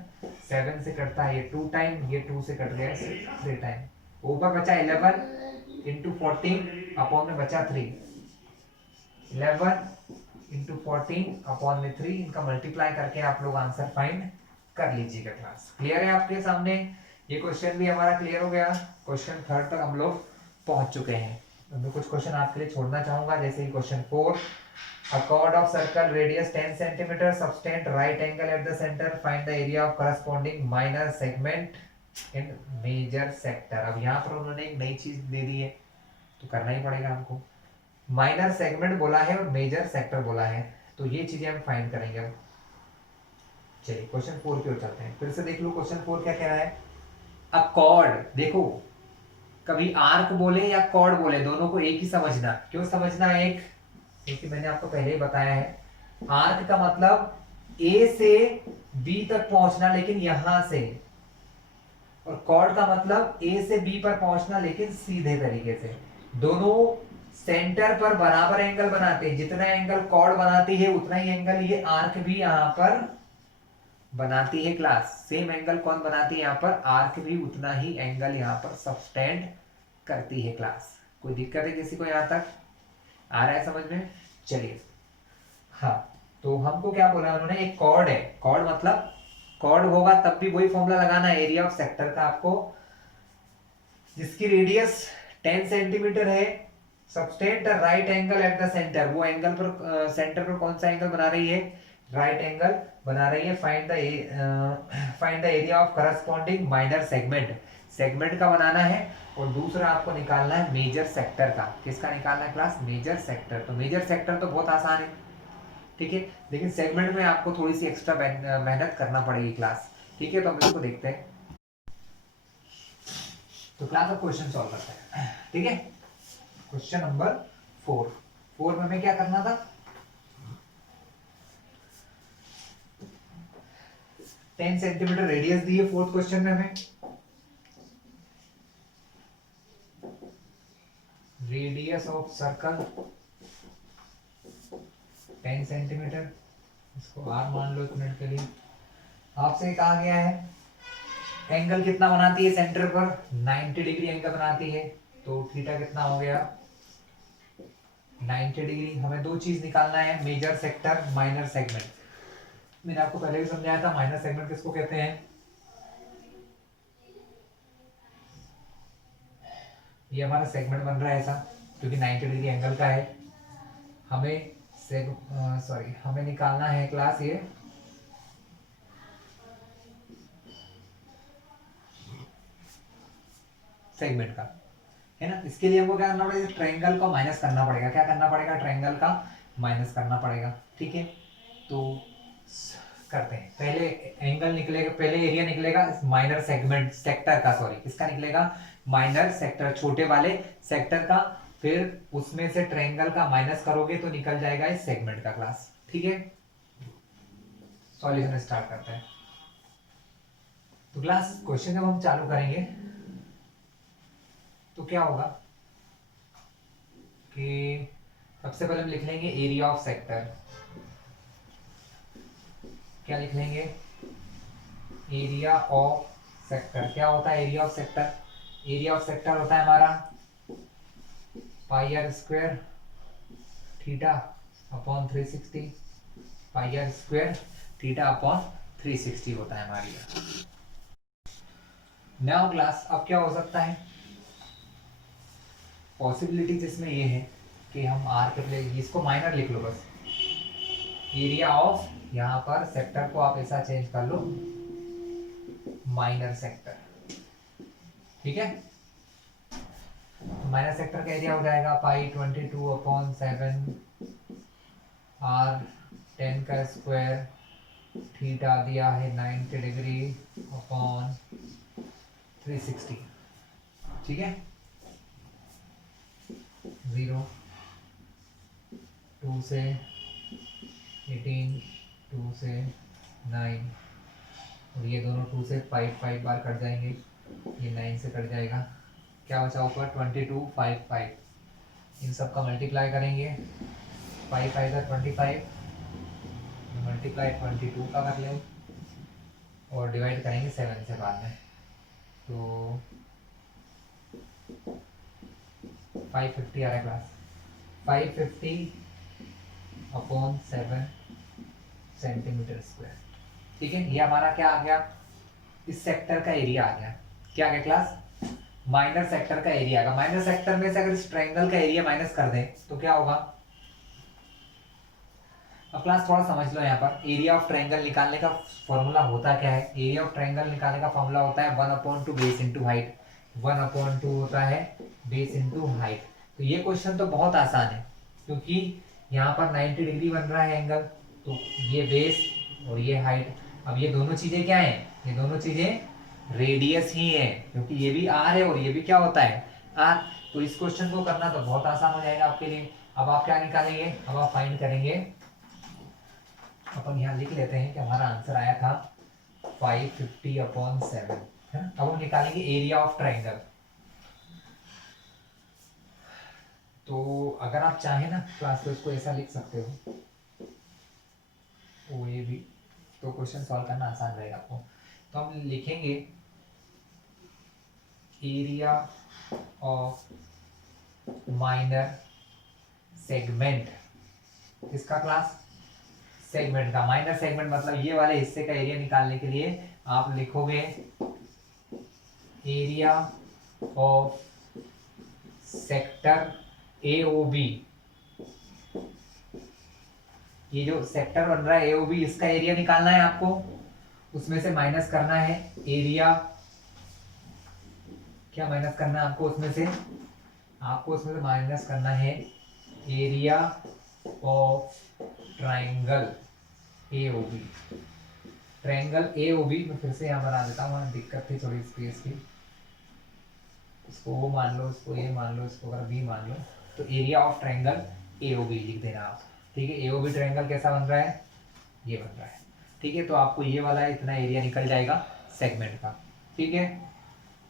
7 से कटता है ये 2 टाइम, ये 2 से कट गया 3 टाइम। ऊपर बचा 11 इंटू 14 अपॉन में बचा 3। 11 इंटू 14 अपॉन में 3, इनका मल्टीप्लाई करके आप लोग आंसर फाइंड कर लीजिएगा। क्लास क्लियर है आपके सामने? ये क्वेश्चन भी हमारा क्लियर हो गया। क्वेश्चन 3 तक हम लोग पहुंच चुके हैं। मैं कुछ क्वेश्चन आपके लिए छोड़ना चाहूंगा, जैसे question 4, a chord of circle radius 10 cm subtend right angle at the center, find the area of corresponding minor segment in major sector। अब यहाँ पर उन्होंने एक नई चीज दे दी है, तो करना ही पड़ेगा हमको। माइनर सेगमेंट बोला है और मेजर सेक्टर बोला है, तो ये चीजें हम फाइंड करेंगे अब। चलिए क्वेश्चन 4 की ओर चलते हैं। फिर से देख लो क्वेश्चन 4 क्या कह रहा है। अ कॉर्ड, देखो कभी आर्क बोले या कॉर्ड बोले, दोनों को एक ही समझना। क्यों समझना एक? क्योंकि मैंने आपको पहले ही बताया है, आर्क का मतलब ए से बी तक पहुंचना लेकिन यहां से, और कॉर्ड का मतलब ए से बी पर पहुंचना लेकिन सीधे तरीके से। दोनों सेंटर पर बराबर एंगल बनाते हैं। जितना एंगल कॉर्ड बनाती है उतना ही एंगल ये आर्क भी यहां पर बनाती है। क्लास सेम एंगल कौन बनाती है यहाँ पर? आर्क भी उतना ही एंगल यहाँ पर सबटेंड करती है। क्लास कोई दिक्कत है किसी को? यहाँ तक आ रहा है समझ में? चलिए, हाँ, तो हमको क्या बोला उन्होंने? एक कॉर्ड है, कॉर्ड मतलब कॉर्ड होगा तब भी वही फॉर्मूला लगाना है एरिया ऑफ सेक्टर का आपको, जिसकी रेडियस 10 सेंटीमीटर है, subtend the right angle at the centre. वो एंगल पर सेंटर पर कौन सा एंगल बना रही है? राइट एंगल बना रही है। Find the area of corresponding minor segment. Segment का बनाना है, और दूसरा आपको निकालना है मेजर सेक्टर का। किसका निकालना है क्लास? Major sector. तो मेजर सेक्टर तो बहुत आसान है, ठीक है, लेकिन सेगमेंट में आपको थोड़ी सी एक्स्ट्रा मेहनत करना पड़ेगी क्लास। ठीक है, तो हम इसको देखते हैं। तो क्लास अब क्वेश्चन सॉल्व करते हैं। ठीक है, क्वेश्चन नंबर 4 में हमें क्या करना था? 10 सेंटीमीटर रेडियस दी है 4th क्वेश्चन में हमें। रेडियस ऑफ सर्कल 10 सेंटीमीटर, इसको r मान लो 1 मिनट के लिए। आपसे कहा गया है एंगल कितना बनाती है सेंटर पर, 90 डिग्री एंगल बनाती है, तो थीटा कितना हो गया 90 डिग्री। हमें दो चीज निकालना है, मेजर सेक्टर माइनर सेगमेंट। मैंने आपको पहले भी समझाया था माइनर सेगमेंट किसको कहते हैं। ये हमारा सेगमेंट बन रहा है ऐसा क्योंकि 90 डिग्री एंगल का है। हमें हमें निकालना है क्लास ये सेगमेंट का, है ना। इसके लिए हमको क्या करना पड़ेगा, ट्रायंगल को माइनस करना पड़ेगा। क्या करना पड़ेगा, ट्रायंगल का माइनस करना पड़ेगा। ठीक है, तो करते हैं। पहले एंगल निकलेगा, पहले एरिया निकलेगा माइनर सेगमेंट सेक्टर का, सॉरी किसका निकलेगा, माइनर सेक्टर छोटे वाले सेक्टर का। फिर उसमें से ट्रायंगल का माइनस करोगे तो निकल जाएगा इस सेगमेंट का क्लास। ठीक है, सॉल्यूशन स्टार्ट करते हैं। तो क्लास क्वेश्चन जब हम चालू करेंगे तो क्या होगा कि सबसे पहले हम लिख लेंगे एरिया ऑफ सेक्टर। क्या लिख लेंगे, एरिया ऑफ सेक्टर। क्या होता है area of sector, area of sector होता है हमारा pi r square theta upon 360, pi r square theta upon 360 होता है हमारी। नाउ क्लास अब क्या हो सकता है, पॉसिबिलिटीज इसमें ये है कि हम आर के प्ले इसको माइनर लिख लो बस, एरिया ऑफ, यहाँ पर सेक्टर को आप ऐसा चेंज कर लो माइनर सेक्टर। ठीक है, माइनर सेक्टर का एरिया हो जाएगा पाई 22 अपॉन 7 आर 10 का स्क्वायर थीटा दिया है 90 डिग्री अपॉन 360। ठीक है, 0 2 से 18 2 से 9 और ये दोनों 2 से 5 बार कट जाएंगे, ये 9 से कट जाएगा। क्या बचा ऊपर 22 5 5, इन सब का मल्टीप्लाई करेंगे, 5 5 का 25, मल्टीप्लाई 22 का कर लें और डिवाइड करेंगे 7 से बाद में, तो 550 आ रहा है क्लास, 550 अपॉन 7 सेंटीमीटर स्क्वायर। ठीक है, ये हमारा क्या आ गया, इस सेक्टर का एरिया आ गया। क्या आ गया क्लास, माइनर सेक्टर का एरिया आएगा। माइनर सेक्टर में से अगर इस ट्रायंगल का एरिया माइनस कर दें तो क्या होगा। अब क्लास थोड़ा समझ लो, यहाँ पर एरिया ऑफ ट्रायंगल निकालने का फॉर्मूला होता क्या है, एरिया ऑफ ट्रायंगल निकालने का फॉर्मूला होता है 1/2 बेस इंटू हाइट। 1/2 होता है बेस इंटू हाइट। तो ये क्वेश्चन तो बहुत आसान है क्योंकि यहाँ पर 90 डिग्री बन रहा है एंगल, तो ये बेस और ये हाइट। अब ये दोनों चीजें क्या है, ये दोनों चीजें रेडियस ही है क्योंकि ये भी आर है और ये भी क्या होता है आर। तो इस क्वेश्चन को करना तो बहुत आसान हो जाएगा आपके लिए। अब आप क्या निकालेंगे, अब आप फाइंड करेंगे, अपन यहाँ लिख लेते हैं कि हमारा आंसर आया था 550 अपॉन 7, है ना। अब हम निकालेंगे एरिया ऑफ ट्रायंगल। तो अगर आप चाहें ना क्लास को इसको ऐसा लिख सकते हो, ओ ये भी, तो क्वेश्चन सॉल्व करना आसान रहेगा आपको। तो हम लिखेंगे एरिया ऑफ माइनर सेगमेंट, किसका क्लास, सेगमेंट का। माइनर सेगमेंट मतलब ये वाले हिस्से का एरिया निकालने के लिए आप लिखोगे एरिया ऑफ सेक्टर AOB। ये जो सेक्टर बन रहा है AOB, इसका एरिया निकालना है आपको, उसमें से माइनस करना है एरिया। क्या माइनस करना है आपको उसमें से, आपको उसमें से माइनस करना है area of triangle AOB। Triangle AOB मैं फिर से यहाँ बना देता हूँ, दिक्कत थी थोड़ी स्पेस की। इसको वो मान लो, इसको ए मान लो, इसको अगर बी मान लो, तो एरिया ऑफ ट्रायंगल AOB लिख देना आप। ठीक है, AOB ट्रायंगल कैसा बन रहा है, ये बन रहा है। ठीक है, तो आपको ये वाला इतना एरिया निकल जाएगा सेगमेंट का। ठीक है,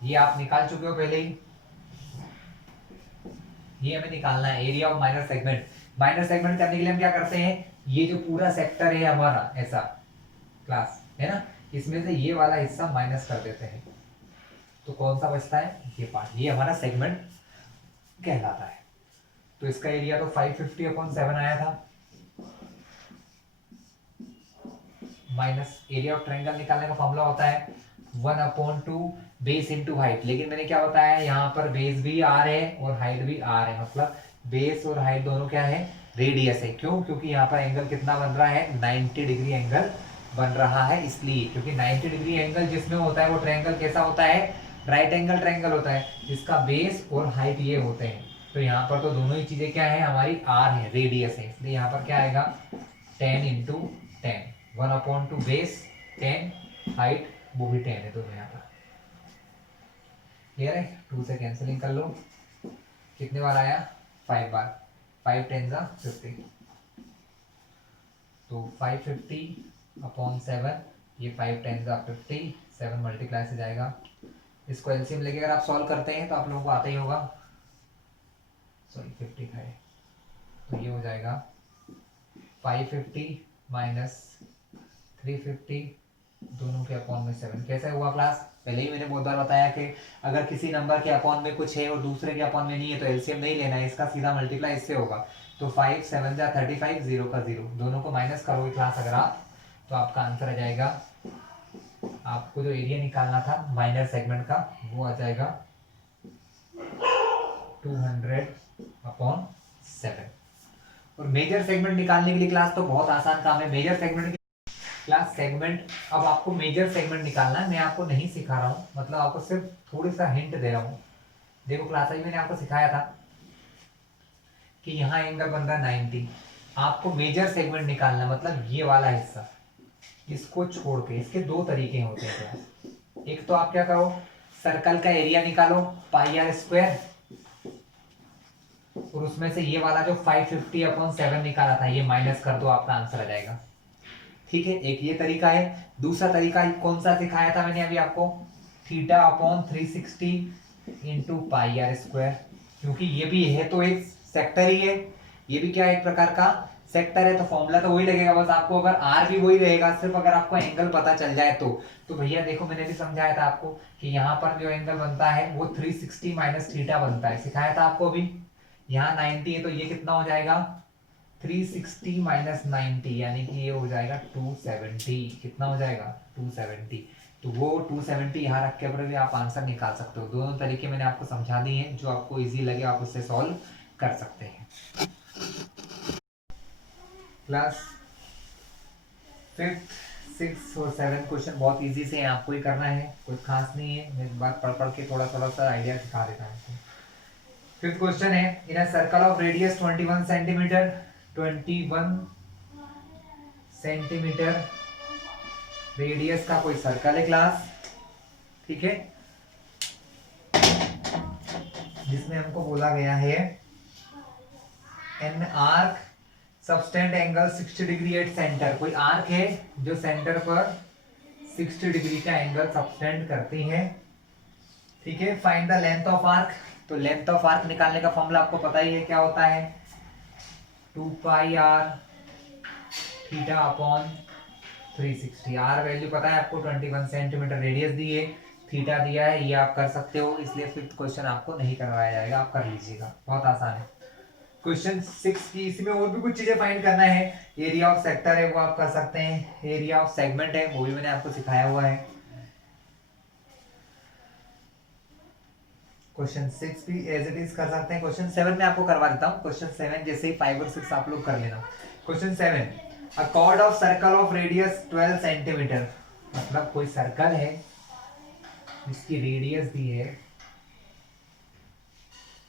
ये आप निकाल चुके हो पहले ही, ये हमें निकालना है area of minor segment. Minor segment करने के लिए हम क्या करते हैं, ये जो पूरा सेक्टर है हमारा ऐसा क्लास, है ना, इसमें से ये वाला हिस्सा माइनस कर देते हैं, तो कौन सा बचता है, ये पार्ट, ये हमारा सेगमेंट कहलाता है। तो इसका एरिया तो 550/7 आया था, माइनस एरिया ऑफ ट्रायंगल निकालने का फॉर्मूला होता है 1/2 बेस इंटू हाइट। लेकिन मैंने क्या बताया, यहाँ पर बेस भी आर है और हाइट भी आर है, मतलब बेस और हाइट दोनों क्या है, रेडियस है। क्यों, क्योंकि यहाँ पर एंगल कितना बन रहा है, 90 डिग्री एंगल बन रहा है, इसलिए क्योंकि 90 डिग्री एंगल जिसमें होता है वो ट्रायंगल कैसा होता है, राइट एंगल ट्रायंगल होता है, जिसका बेस और हाइट ये होते हैं। तो यहाँ पर तो दोनों ही चीजें क्या है, हमारी आर है, रेडियस है, इसलिए यहाँ पर क्या आएगा 10 × 10, 1/2 बेस 10, हाइट वो भी 10 है दोनों यहाँ पर। क्लियर है, 2 से कैंसिलिंग कर लो, कितने बार आया, 5 बार, 5 10 50, तो 550/7, ये 5 10 50, 7 मल्टीप्लाई से जाएगा। इसको एलसीएम लेके अगर आप सॉल्व करते हैं तो आप लोगों को आता ही होगा, सॉरी 55, तो ये हो जाएगा 550 माइनस 350 दोनों के अपॉन में 7। कैसे हुआ क्लास, पहले ही मैंने बहुत बार बताया कि अगर किसी नंबर के अपॉन में कुछ है और दूसरे के अपॉन में नहीं है तो एलसीएम नहीं लेना है, इसका सीधा मल्टीप्लाई इससे होगा। तो 5 7 जा 35, 0 का 0, दोनों को माइनस करोगे क्लास अगर आप, तो आपका आंसर आ जाएगा, आपको जो एरिया निकालना था माइनर सेगमेंट का वो आ जाएगा 200/7। और मेजर सेगमेंट निकालने के लिए क्लास तो बहुत आसान काम है। मेजर सेगमेंट क्लास सेगमेंट, अब आपको मेजर सेगमेंट निकालना है, मैं आपको नहीं सिखा रहा हूँ, मतलब आपको सिर्फ थोड़ी सा हिंट दे रहा हूँ। देखो क्लास में मैंने आपको सिखाया था कि यहाँ एंगल बन रहा है 90, आपको मेजर सेगमेंट निकालना, मतलब ये वाला हिस्सा, इसको छोड़ के। इसके दो तरीके होते हैं क्लास, एक तो आप क्या करो, सर्कल का एरिया निकालो πr², और उसमें से ये वाला जो 550/7 निकाला था ये माइनस कर दो, आपका आंसर आ जाएगा। ठीक है, एक ये तरीका है। दूसरा तरीका कौन सा सिखाया था मैंने अभी आपको, θ/360 × πr², क्योंकि ये भी है तो एक सेक्टर ही है, ये भी क्या है, एक प्रकार का सेक्टर है, तो फॉर्मूला तो वही लगेगा, बस आपको अगर आर भी वही रहेगा, सिर्फ अगर आपको एंगल पता चल जाए तो भैया देखो मैंने भी समझाया था आपको कि यहाँ पर जो एंगल बनता है वो 360 माइनस थीटा बनता है, सिखाया था आपको अभी। यहाँ 90 है तो ये कितना हो जाएगा, 360 माइनस 90, यानी कि ये हो जाएगा 270। कितना हो जाएगा, 270। तो वो 270 यहाँ रख के पर भी आप आंसर निकाल सकते हो। दोनों तरीके मैंने आपको समझा दिए हैं, जो आपको इजी लगे आप उससे सॉल्व कर सकते हैं। क्लास 5th 6th और 7th क्वेश्चन बहुत इजी से हैं, आपको ही करना है, कोई खास नहीं है, मैं बात पढ़ के थोड़ा सा आइडिया सिखा देता हूँ। 5th क्वेश्चन है, in a circle of radius 21 centimetre, 21 centimetre radius का कोई सर्कल है क्लास, ठीक है, जिसमें हमको बोला गया है an arc subtend angle 60 degree at centre. कोई आर्क है जो सेंटर पर 60 डिग्री का एंगल सबटेंड करती है, ठीक है। Find the length of arc, तो लेंथ ऑफ आर्क निकालने का फॉर्मूला आपको पता ही है क्या होता है, 2πr θ/360। आर वैल्यू पता है आपको, 21 सेंटीमीटर रेडियस दी है, थीटा दिया है, ये आप कर सकते हो, इसलिए 5th क्वेश्चन आपको नहीं करवाया जाएगा, आप कर लीजिएगा, बहुत आसान है। क्वेश्चन 6 की, इसमें और भी कुछ चीजें फाइंड करना है, एरिया ऑफ सेक्टर है वो आप कर सकते हैं, एरिया ऑफ सेगमेंट है वो भी मैंने आपको सिखाया हुआ है। क्वेश्चन 6 भी एज इट इज कर सकते हैं। क्वेश्चन 7 में आपको करवा देता हूँ, क्वेश्चन 7 जैसे ही 5 और 6 आप लोग कर लेना। Question 7, a cord of circle of radius 12 centimetre, मतलब कोई सर्कल है जिसकी रेडियस दी है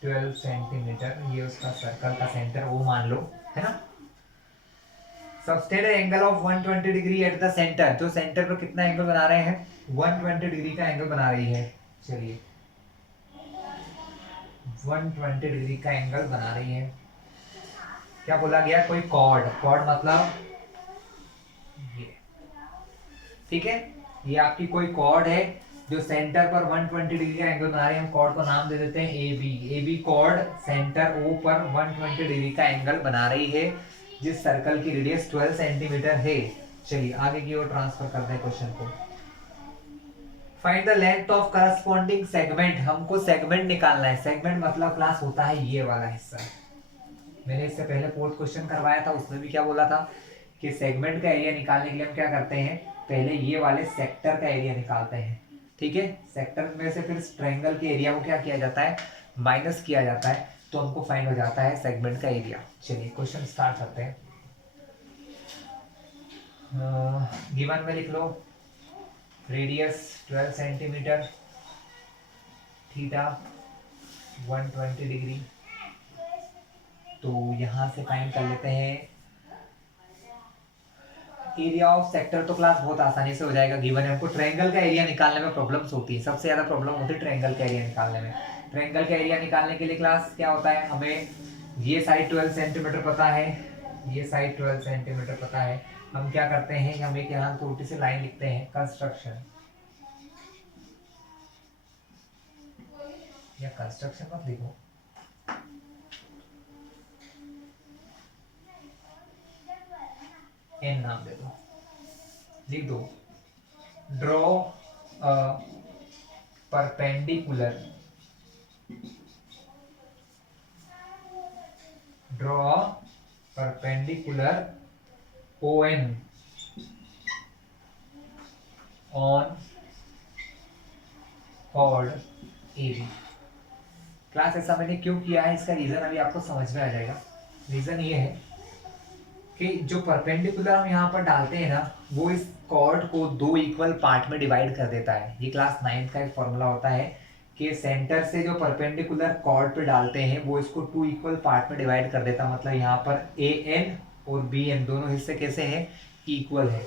12 सेंटीमीटर, ये उसका सर्कल का सेंटर वो मान लो, है ना। Subtend angle of 120 degree at the centre, जो सेंटर पर कितना एंगल बना रहे हैं, 120 डिग्री का एंगल बना रही है। चलिए 120 डिग्री का एंगल बना रही है। क्या बोला गया, कोई कॉर्ड, कॉर्ड मतलब ये, ठीक है, ये आपकी कोई कॉर्ड है जो सेंटर पर 120 डिग्री का एंगल बना रही है, हम कॉर्ड को नाम दे देते हैं AB। AB chord centre O पर 120 डिग्री का एंगल बना रही है, जिस सर्कल की रेडियस 12 सेंटीमीटर है। चलिए आगे की ओर ट्रांसफर करते हैं क्वेश्चन को। Find the length of corresponding segment, हमको सेगमेंट निकालना है। सेगमेंट मतलब क्लास होता है ये वाला हिस्सा। मैंने इससे पहले फोर्थ क्वेश्चन करवाया था, उसमें भी क्या बोला था कि सेगमेंट का एरिया निकालने के लिए हम क्या करते हैं, पहले ये वाले सेक्टर का एरिया निकालते हैं। ठीक है, सेक्टर में से फिर ट्रायंगल के एरिया को क्या किया जाता है, माइनस किया जाता है, तो हमको फाइंड हो जाता है सेगमेंट का एरिया। चलिए क्वेश्चन स्टार्ट करते हैं। गिवन में लिख लो रेडियस 12 सेंटीमीटर, थीटा 120 डिग्री। तो यहां से फाइंड कर लेते हैं एरिया ऑफ सेक्टर। तो क्लास बहुत आसानी से हो जाएगा, गिवन है। हमको ट्रायंगल का एरिया निकालने में प्रॉब्लम्स होती है, सबसे ज्यादा प्रॉब्लम होती है ट्रायंगल का एरिया निकालने में। ट्रायंगल का एरिया निकालने के लिए क्लास क्या होता है, हमें ये साइड 12 सेंटीमीटर पता है, ये साइड 12 सेंटीमीटर पता है। हम क्या करते हैं, हम एक यहाँ छोटी सी लाइन लिखते हैं, कंस्ट्रक्शन, या कंस्ट्रक्शन मत लिखो, एन नाम दे दो, लिख दो, draw a perpendicular, draw perpendicular ON on chord AB। Class ऐसा मैंने क्यों किया है, इसका रीजन अभी आपको समझ में आ जाएगा। रीजन ये है कि जो परपेंडिकुलर हम यहाँ पर डालते हैं ना, वो इस कॉर्ड को दो इक्वल पार्ट में डिवाइड कर देता है। ये क्लास 9th का एक फॉर्मूला होता है कि सेंटर से जो परपेंडिकुलर कॉर्ड पे डालते हैं वो इसको 2 इक्वल पार्ट में डिवाइड कर देता है। मतलब यहाँ पर AN और BN दोनों हिस्से कैसे हैं, इक्वल है।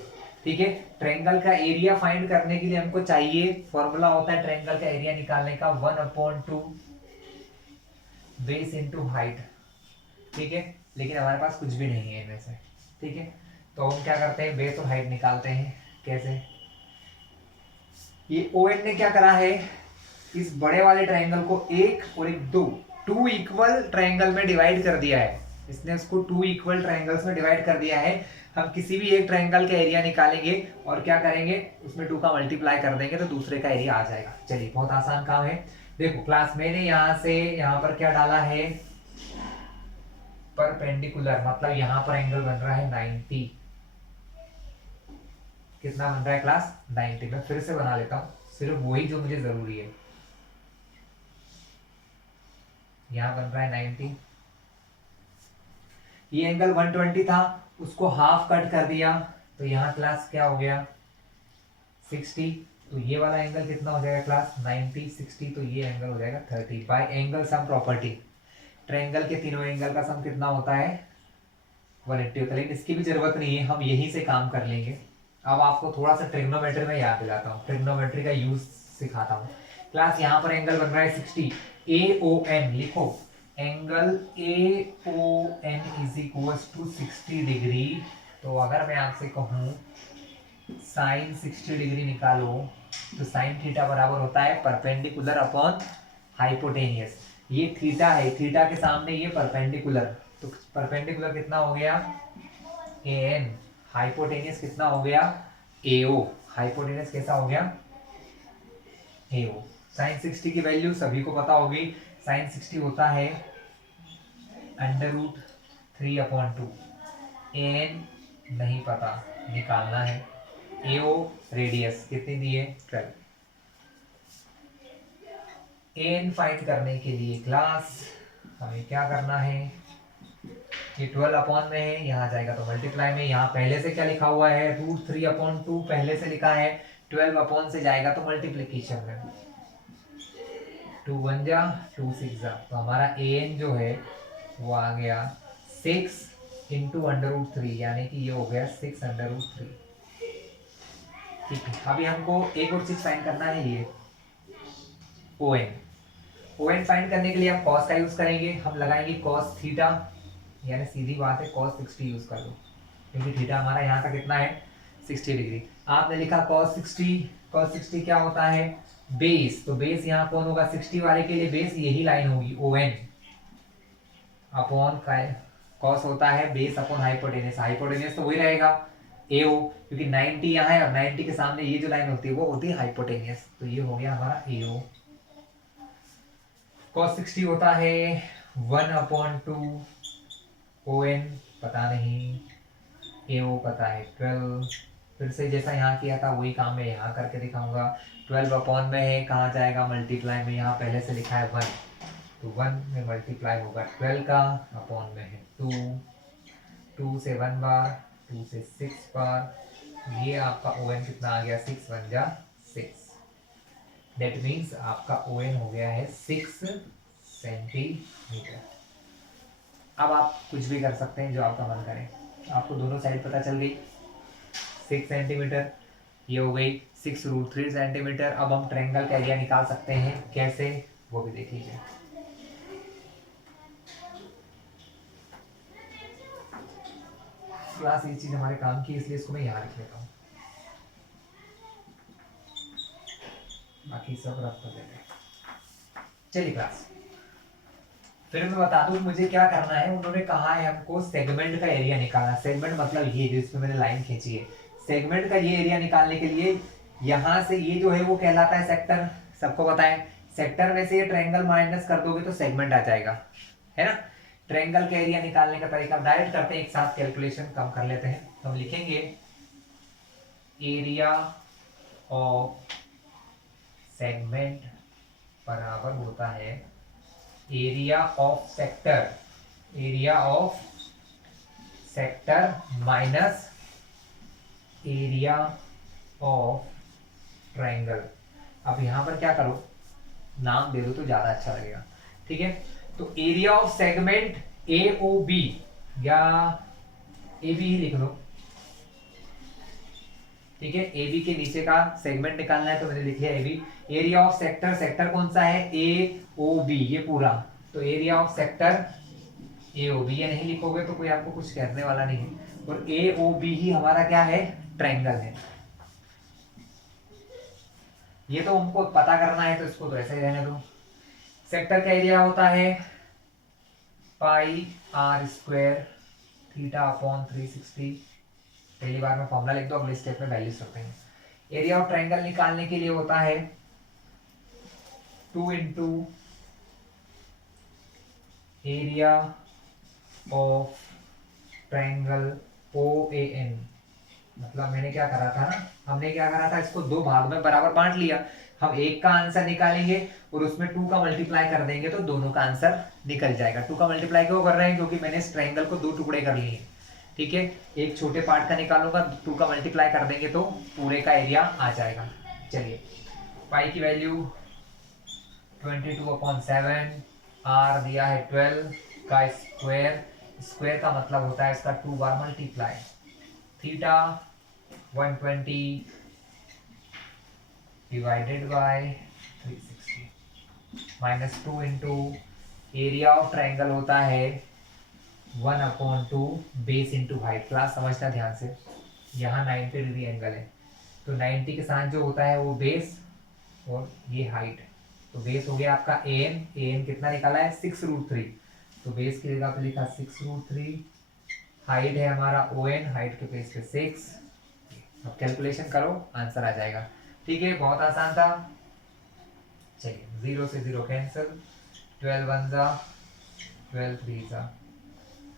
ठीक है, ट्रायंगल का एरिया फाइंड करने के लिए हमको चाहिए, फॉर्मूला होता है ट्रायंगल का एरिया निकालने का 1/2 बेस इंटू हाइट। ठीक है, लेकिन हमारे पास कुछ भी नहीं है इनमें से। ठीक है, तो हम क्या करते हैं, बेस और हाइट निकालते हैं। कैसे, ये ON ने क्या करा है, इस बड़े वाले ट्रायंगल को एक और एक टू इक्वल ट्रायंगल में डिवाइड कर दिया है। इसने उसको 2 इक्वल ट्रायंगल्स में डिवाइड कर दिया है। हम किसी भी एक ट्रायंगल का एरिया निकालेंगे और क्या करेंगे, उसमें 2 का मल्टीप्लाई कर देंगे तो दूसरे का एरिया आ जाएगा। चलिए, बहुत आसान काम है। देखो क्लास, मैंने यहाँ से यहाँ पर क्या डाला है, परपेंडिकुलर, मतलब यहाँ पर एंगल बन रहा है 90। कितना बन रहा है क्लास, 90। मैं फिर से बना लेता हूँ, सिर्फ वही जो मुझे जरूरी है। यहाँ बन रहा है 90, ये एंगल 120 था, उसको हाफ कट कर दिया तो यहाँ क्लास क्या हो गया 60। तो ये वाला एंगल कितना हो जाएगा क्लास 90 60, तो ये एंगल हो जाएगा 30। Bye angle sum property triangle के तीनों एंगल का सम कितना होता है 180 होता है। लेकिन इसकी भी जरूरत नहीं है, हम यहीं से काम कर लेंगे। अब आपको थोड़ा सा ट्रिग्नोमेट्री में याद दिलाता हूँ, ट्रिग्नोमेट्री का यूज सिखाता हूँ। क्लास यहाँ पर एंगल बन रहा है 60, AON लिखो, angle AON is equals to 60 degree. तो अगर मैं आपसे कहूँ साइन 60 डिग्री निकालो, तो साइन थीटा बराबर होता है परपेंडिकुलर अपॉन हाइपोटेनियस। ये थीटा है, थीटा के सामने ये परपेंडिकुलर, तो परपेंडिकुलर कितना हो गया AN, हाइपोटेनियस कितना हो गया AO। हाइपोटेनियस कैसा हो गया AO। साइन 60 की वैल्यू सभी को पता होगी, साइन 60 होता है √3/2। AN नहीं पता, निकालना है। AO रेडियस कितनी दी है 12। AN फाइंड करने के लिए क्लास हमें क्या करना है, ये 12 अपॉन में है, यहाँ जाएगा तो मल्टीप्लाई में। यहाँ पहले से क्या लिखा हुआ है √3/2 पहले से लिखा है, 12 अपॉन से जाएगा तो मल्टीप्लीकेशन में, 2 1 जा 2 6 जा, तो हमारा AN जो है वो आ गया 6 इंटू √3, यानी कि ये हो गया 6√3। ठीक है, अभी हमको एक और चीज फाइंड करना है, ये ON फाइंड करने के लिए हम cos का यूज करेंगे। हम लगाएंगे cos थीटा, यानी सीधी बात है cos 60 यूज कर लो, क्योंकि थीटा हमारा यहाँ का कितना है 60 डिग्री। आपने लिखा cos 60 क्या होता है बेस, तो बेस यहाँ कौन होगा 60 वाले के लिए बेस यही लाइन होगी ON अपॉन cos होता है बेस अपॉन हाइपोटेनियस, हाइपोटेनियस तो वही रहेगा AO, क्योंकि 90 यहाँ है और 90 के सामने ये जो लाइन होती है वो होती है हाइपोटेनियस, तो ये हो गया हमारा AO। cos 60 होता है 1/2 ON, पता नहीं, AO पता है 12। फिर से जैसा यहाँ किया था वही काम मैं यहाँ करके दिखाऊंगा। 12 अपॉन में है, कहाँ जाएगा मल्टीप्लाई में, यहाँ पहले से लिखा है 1, तो 1 में मल्टीप्लाई होगा 12 का, अपॉन में है 2, 2 से 1 बार, 2 से 6 बार, ये आपका ON कितना आ गया, 6 1 जा 6, दैट मीन्स आपका ON हो गया है 6 सेंटीमीटर। अब आप कुछ भी कर सकते हैं जो आपका मन करे, आपको दोनों साइड पता चल गई। 6 सेंटीमीटर ये हो गई 6√3 सेंटीमीटर। अब हम ट्रायंगल का एरिया निकाल सकते हैं, कैसे वो भी देख लीजिए। क्लास ये चीज हमारे काम की, इसलिए इसको मैं यहाँ लिख लेता हूँ, बाकी सब रफ कर देते हैं। चलिए क्लास, फिर मैं बता दूं मुझे क्या करना है। उन्होंने कहा है हमको सेगमेंट का एरिया निकालना। सेगमेंट मतलब ये जिसमें मैंने लाइन खींची है, सेगमेंट का ये एरिया निकालने के लिए यहाँ से ये जो है वो कहलाता है सेक्टर, सबको पता है। सेक्टर में से ये ट्रायंगल माइनस कर दोगे तो सेगमेंट आ जाएगा, है ना। ट्रायंगल का एरिया निकालने का तरीका डायरेक्ट करते हैं, एक साथ कैलकुलेशन कम कर लेते हैं। तो हम लिखेंगे एरिया ऑफ सेगमेंट बराबर होता है area of sector, area of sector minus area of triangle. अब यहां पर क्या करो, नाम दे दो तो ज्यादा अच्छा लगेगा, ठीक है। तो एरिया ऑफ सेगमेंट AOB या AB ही लिख लो, ठीक है। AB के नीचे का सेगमेंट निकालना है तो मैंने लिख लिया AB। Area of sector, sector कौन सा है, AOB, ये पूरा, तो एरिया ऑफ सेक्टर AOB, ये नहीं लिखोगे तो कोई आपको कुछ कहने वाला नहीं है। और AOB ही हमारा क्या है, ट्रायंगल है। ये तो हमको पता करना है तो इसको तो ऐसे ही रहने दो। सेक्टर का एरिया होता है पाई r स्क्वायर थीटा अपॉन 360। पहली बार में फॉर्मूला लिख दो, अगले स्टेप में वैल्यूज रखते हैं। एरिया ऑफ ट्रायंगल निकालने के लिए होता है 2 into area of triangle OAN। मतलब मैंने क्या करा था ना, हमने क्या करा था, इसको दो भाग में बराबर बांट लिया। हम एक का आंसर निकालेंगे और उसमें 2 का मल्टीप्लाई कर देंगे तो दोनों का आंसर निकल जाएगा। 2 का मल्टीप्लाई क्यों कर रहे हैं, क्योंकि मैंने इस ट्रायंगल को 2 टुकड़े कर लिए, ठीक है। एक छोटे पार्ट का निकालूंगा, 2 का मल्टीप्लाई कर देंगे तो पूरे का एरिया आ जाएगा। चलिए, पाई की वैल्यू 22/7, r दिया है 12 का स्क्वायर, स्क्वायर का मतलब होता है इसका 2 बार multiply, theta 120 divided by 360 minus 2 into area of triangle होता है 1/2 बेस इंटू हाइट। क्लास समझना ध्यान से, यहाँ 90 डिग्री एंगल है तो 90 के साथ जो होता है वो बेस और ये हाइट, तो बेस हो गया आपका AN कितना निकाला है 6√3, तो बेस की जगह पे लिखा 6√3। हाइट है हमारा ON, हाइट के बेस पे 6। अब कैलकुलेशन करो, आंसर आ जाएगा, ठीक है। बहुत आसान था। चलिए, 0 से 0 कैंसिल, 12 1 जा 12 3 जा,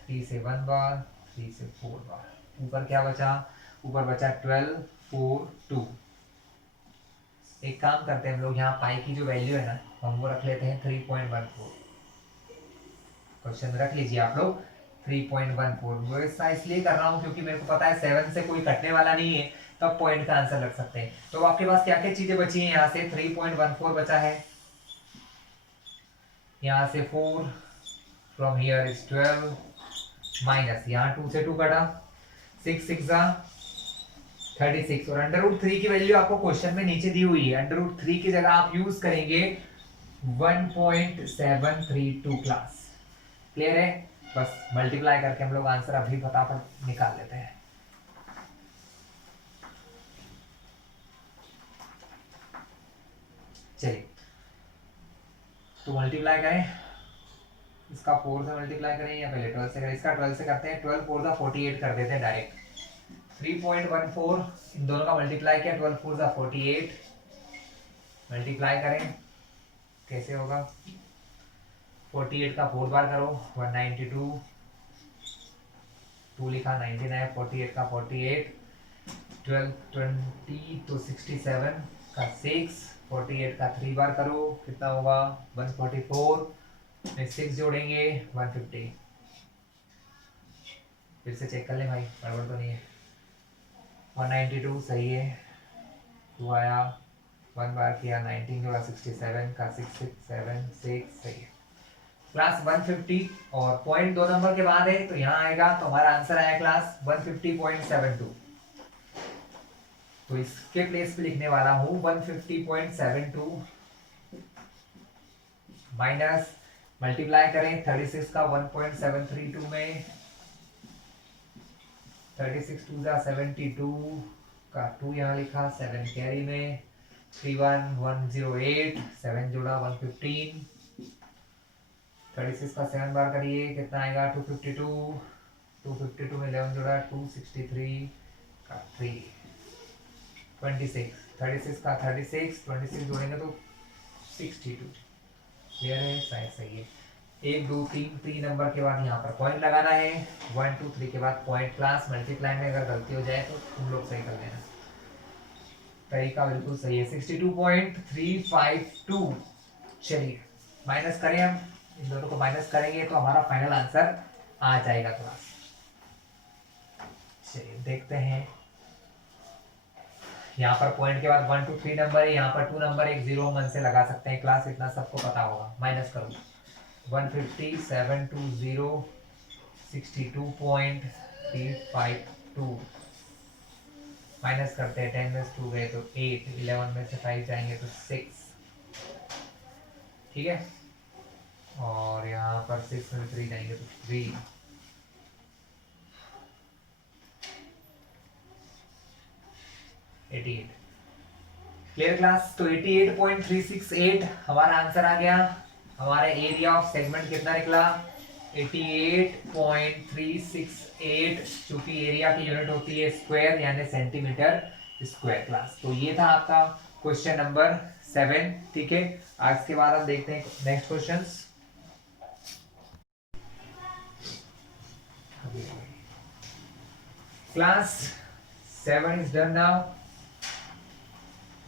3 से 1 बार, 3 से 4 बार, ऊपर क्या बचा, ऊपर बचा 12 4 2। एक काम करते हैं हम लोग, यहाँ पाई की जो वैल्यू है ना हम वो रख लेते हैं 3.14। क्वेश्चन रख लीजिए आप लोग 3.14। वो ऐसा इसलिए कर रहा हूँ क्योंकि मेरे को पता है 7 से कोई कटने वाला नहीं है, तब पॉइंट का आंसर लग सकते हैं। तो आपके पास क्या क्या चीजें बची हैं, यहाँ से 3.14 बचा है, यहाँ से 4, फ्रॉम हियर इज 12, माइनस यहाँ 2 से 2 कटा, 6 6 36, और √3 की वैल्यू आपको क्वेश्चन में नीचे दी हुई है। √3 की जगह आप यूज करेंगे 1.732। क्लास क्लियर है, बस मल्टीप्लाई करके हम लोग आंसर अभी फटाफट निकाल लेते हैं। चलिए, तो मल्टीप्लाई करें, इसका 4 से मल्टीप्लाई करें या पहले 12 से करें, इसका 12 से करते हैं, 12 4 का 48 कर देते हैं डायरेक्ट। 3.14, इन दोनों का मल्टीप्लाई किया, 12 4 जा 48, मल्टीप्लाई करें कैसे होगा, 48 का 4 बार करो 192, 2 लिखा 99, 48 का 48, 12 20 तो 67 का 6, 48 का 3 बार करो कितना होगा 144, में 6 जोड़ेंगे 150, फिर से चेक कर ले भाई गड़बड़ तो नहीं है, 192 सही है, 2 आया, 1 बार किया 19 जोड़ा 67 का 6 6 7 6 सही है। क्लास 150 और पॉइंट 2 नंबर के बाद है तो यहाँ आएगा, तो हमारा आंसर आया क्लास 150.72, तो इसके प्लेस पे लिखने वाला हूँ 150.72 माइनस मल्टीप्लाई करें 36 का 1.732 में, 36 2 जा 72 का 2 यहाँ लिखा, 7 कैरी में, 31108, 7 जोड़ा 115, 36 का 7 बार करिए कितना आएगा 252, 252 में 11 जोड़ा 263 का 3, 26, 36 का 36, 26 जोड़ेंगे तो 62, क्लियर है, शायद सही है। 1 2 3 नंबर के बाद यहाँ पर पॉइंट लगाना है, 1 2 3 के बाद पॉइंट, क्लास मल्टीप्लाई में अगर गलती हो जाए तो तुम लोग सही कर लेना, तरीका बिल्कुल सही है। 62.352, चलिए माइनस करें, हम इन दोनों को माइनस करेंगे तो हमारा फाइनल आंसर आ जाएगा क्लास। चलिए देखते हैं, यहाँ पर पॉइंट के बाद 1 2 3 नंबर है, यहाँ पर 2 नंबर एक 0 मन से लगा सकते हैं क्लास, इतना सबको पता होगा। माइनस करो 150 720 62.352 माइनस करते हैं, 10 में से 2 गए तो 8, 11 में से 5 जाएंगे तो 6, ठीक है, और यहाँ पर 6 में 3 जाएंगे तो 3, 88, क्लियर क्लास। तो 88.368 हमारा आंसर आ गया। हमारा एरिया ऑफ सेगमेंट कितना निकला 88.368, चूंकि एरिया की यूनिट होती है स्क्वायर यानी सेंटीमीटर स्क्वायर क्लास। तो ये था आपका क्वेश्चन नंबर 7, ठीक है। आज के बाद हम देखते हैं next questions. Class 7 is done now.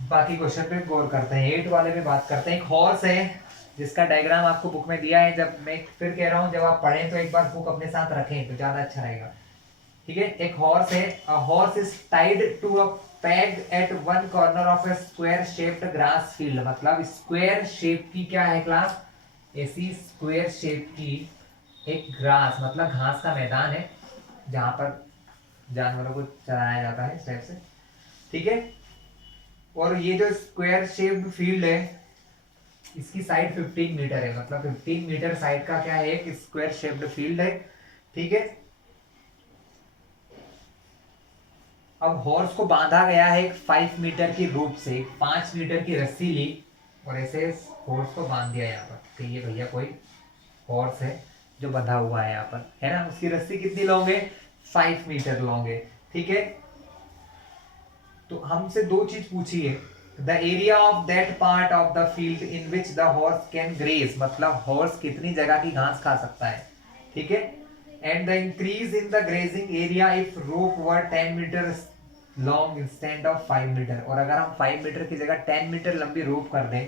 बाकी क्वेश्चन पे गौर करते हैं, 8 वाले पे बात करते हैं। एक हॉर्स है जिसका डायग्राम आपको बुक में दिया है, जब मैं फिर कह रहा हूं जब आप पढ़ें तो एक बार बुक अपने साथ रखें तो ज्यादा अच्छा रहेगा, ठीक है। एक हॉर्स है, a horse is tied to a peg at one corner of a square shaped grass field, मतलब स्क्वायर शेप की क्या है क्लास, ऐसी स्क्वायर शेप की एक ग्रास मतलब घास का मैदान है जहां पर जानवरों को चराया जाता है इस टाइप से, ठीक है। और ये जो स्क्वायर शेप्ड फील्ड है इसकी साइड 15 मीटर है, मतलब 15 मीटर साइड का क्या है एक स्क्वायर शेप्ड फील्ड है, ठीक है। अब हॉर्स को बांधा गया है एक 5 मीटर की रोप से, 5 मीटर की रस्सी ली और ऐसे हॉर्स को बांध दिया यहाँ पर। तो ये भैया कोई हॉर्स है जो बंधा हुआ है यहाँ पर, है ना। उसकी रस्सी कितनी लॉन्ग है 5 मीटर लॉन्ग है, ठीक है। तो हमसे दो चीज पूछी है, the area of that part of the field in which the horse can graze, मतलब हॉर्स कितनी जगह की घास खा सकता है, ठीक है। And the increase in the grazing area if rope were 10 metre long instead of 5 metre, और अगर हम 5 मीटर की जगह 10 मीटर लंबी रोप कर दें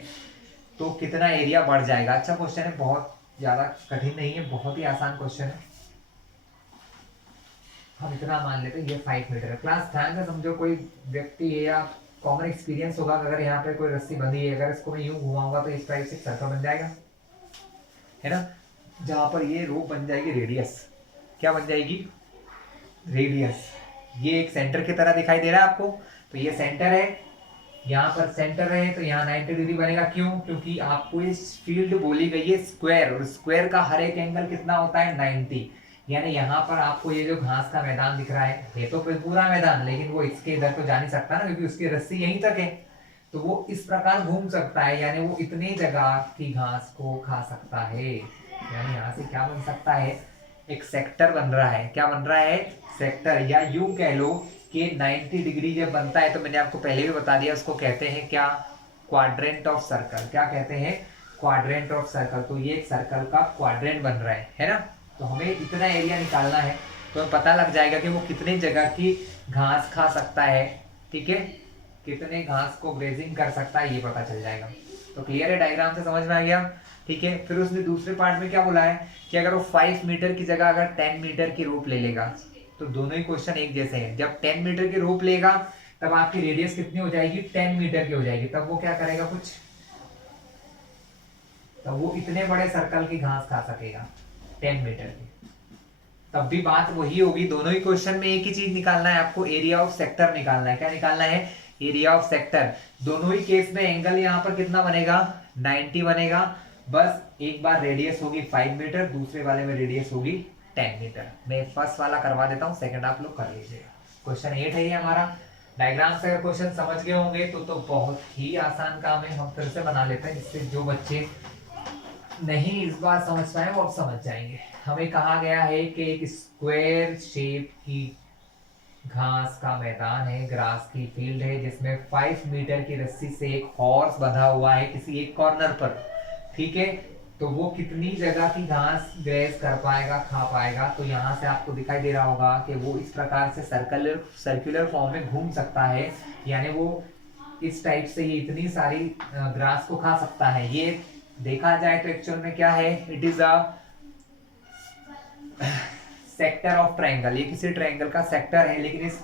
तो कितना एरिया बढ़ जाएगा। अच्छा क्वेश्चन है, बहुत ज्यादा कठिन नहीं है, बहुत ही आसान क्वेश्चन है। हम इतना मान लेते हैं ये 5 मीटर है। क्लास ध्यान से समझो, कोई व्यक्ति है या कॉमन एक्सपीरियंस होगा, अगर यहाँ पे कोई रस्सी बंधी है, अगर इसको मैं यूं घुमाऊंगा तो इस टाइप से सर्कल बन जाएगा, है ना। जहां पर ये रो बन जाएगी रेडियस, क्या बन जाएगी रेडियस। ये एक सेंटर की तरह दिखाई दे रहा है आपको, तो ये सेंटर है, यहाँ पर सेंटर है तो यहाँ 90 डिग्री बनेगा। क्यों? क्योंकि आपको इस फील्ड बोली गई है स्क्वायर, और स्क्वायर का हर एक एंगल कितना होता है 90, यानी यहाँ पर आपको ये जो घास का मैदान दिख रहा है तो पूरा मैदान, लेकिन वो इसके इधर तो जा नहीं सकता ना, क्योंकि उसकी रस्सी यहीं तक है, तो वो इस प्रकार घूम सकता है, यानी वो इतनी जगह की घास को खा सकता है। यानी यहाँ से क्या बन सकता है, एक सेक्टर बन रहा है। क्या बन रहा है? सेक्टर, या यूं कह लो कि 90 डिग्री जब बनता है तो मैंने आपको पहले भी बता दिया, उसको कहते हैं क्या, क्वाड्रेंट ऑफ सर्कल। क्या कहते हैं, क्वाड्रेंट ऑफ सर्कल। तो ये एक सर्कल का क्वाड्रेंट बन रहा है ना। तो हमें इतना एरिया निकालना है, तो हमें पता लग जाएगा कि वो कितनी जगह की घास खा सकता है, ठीक है, कितने घास को ग्रेजिंग कर सकता है, ये पता चल जाएगा। तो क्लियर है, डायग्राम से समझ में आ गया, ठीक है। फिर उसने दूसरे पार्ट में क्या बोला है कि अगर वो 5 मीटर की जगह अगर 10 मीटर की रोप ले लेगा, तो दोनों ही क्वेश्चन एक जैसे हैं। जब 10 मीटर की रोप लेगा तब आपकी रेडियस कितनी हो जाएगी, 10 मीटर की हो जाएगी। तब वो क्या करेगा, कुछ, तब वो इतने बड़े सर्कल की घास खा सकेगा 10 मीटर की। तब भी बात वही होगी, दोनों ही क्वेश्चन में एक ही चीज निकालना है आपको, एरिया ऑफ सेक्टर निकालना है। क्या निकालना है, एरिया ऑफ सेक्टर। दोनों ही केस में एंगल यहाँ पर कितना बनेगा, 90 बनेगा। बस एक बार रेडियस होगी 5 मीटर, दूसरे वाले में रेडियस होगी 10 मीटर। मैं फर्स्ट वाला करवा देता हूँ, सेकंड आप लोग कर लीजिएगा। क्वेश्चन 8 है ये हमारा। डायग्राम से अगर क्वेश्चन समझ गए होंगे तो बहुत ही आसान काम है। हम फिर से बना लेते हैं, जिससे जो बच्चे नहीं इस बार समझ पाए वो अब समझ जाएंगे। हमें कहा गया है कि एक स्क्वायर शेप की घास का मैदान है, ग्रास की फील्ड है, जिसमें 5 मीटर की रस्सी से एक हॉर्स बंधा हुआ है किसी एक कॉर्नर पर, ठीक है। तो वो कितनी जगह की घास ग्रेज कर पाएगा, खा पाएगा। तो यहाँ से आपको दिखाई दे रहा होगा कि वो इस प्रकार से सर्कुलर फॉर्म में घूम सकता है, यानी वो इस टाइप से ये इतनी सारी ग्रास को खा सकता है। ये देखा जाए तो एक्चुअल में क्या है, it is a sector of triangle. ये किसी ट्रायंगल का सेक्टर है, लेकिन इस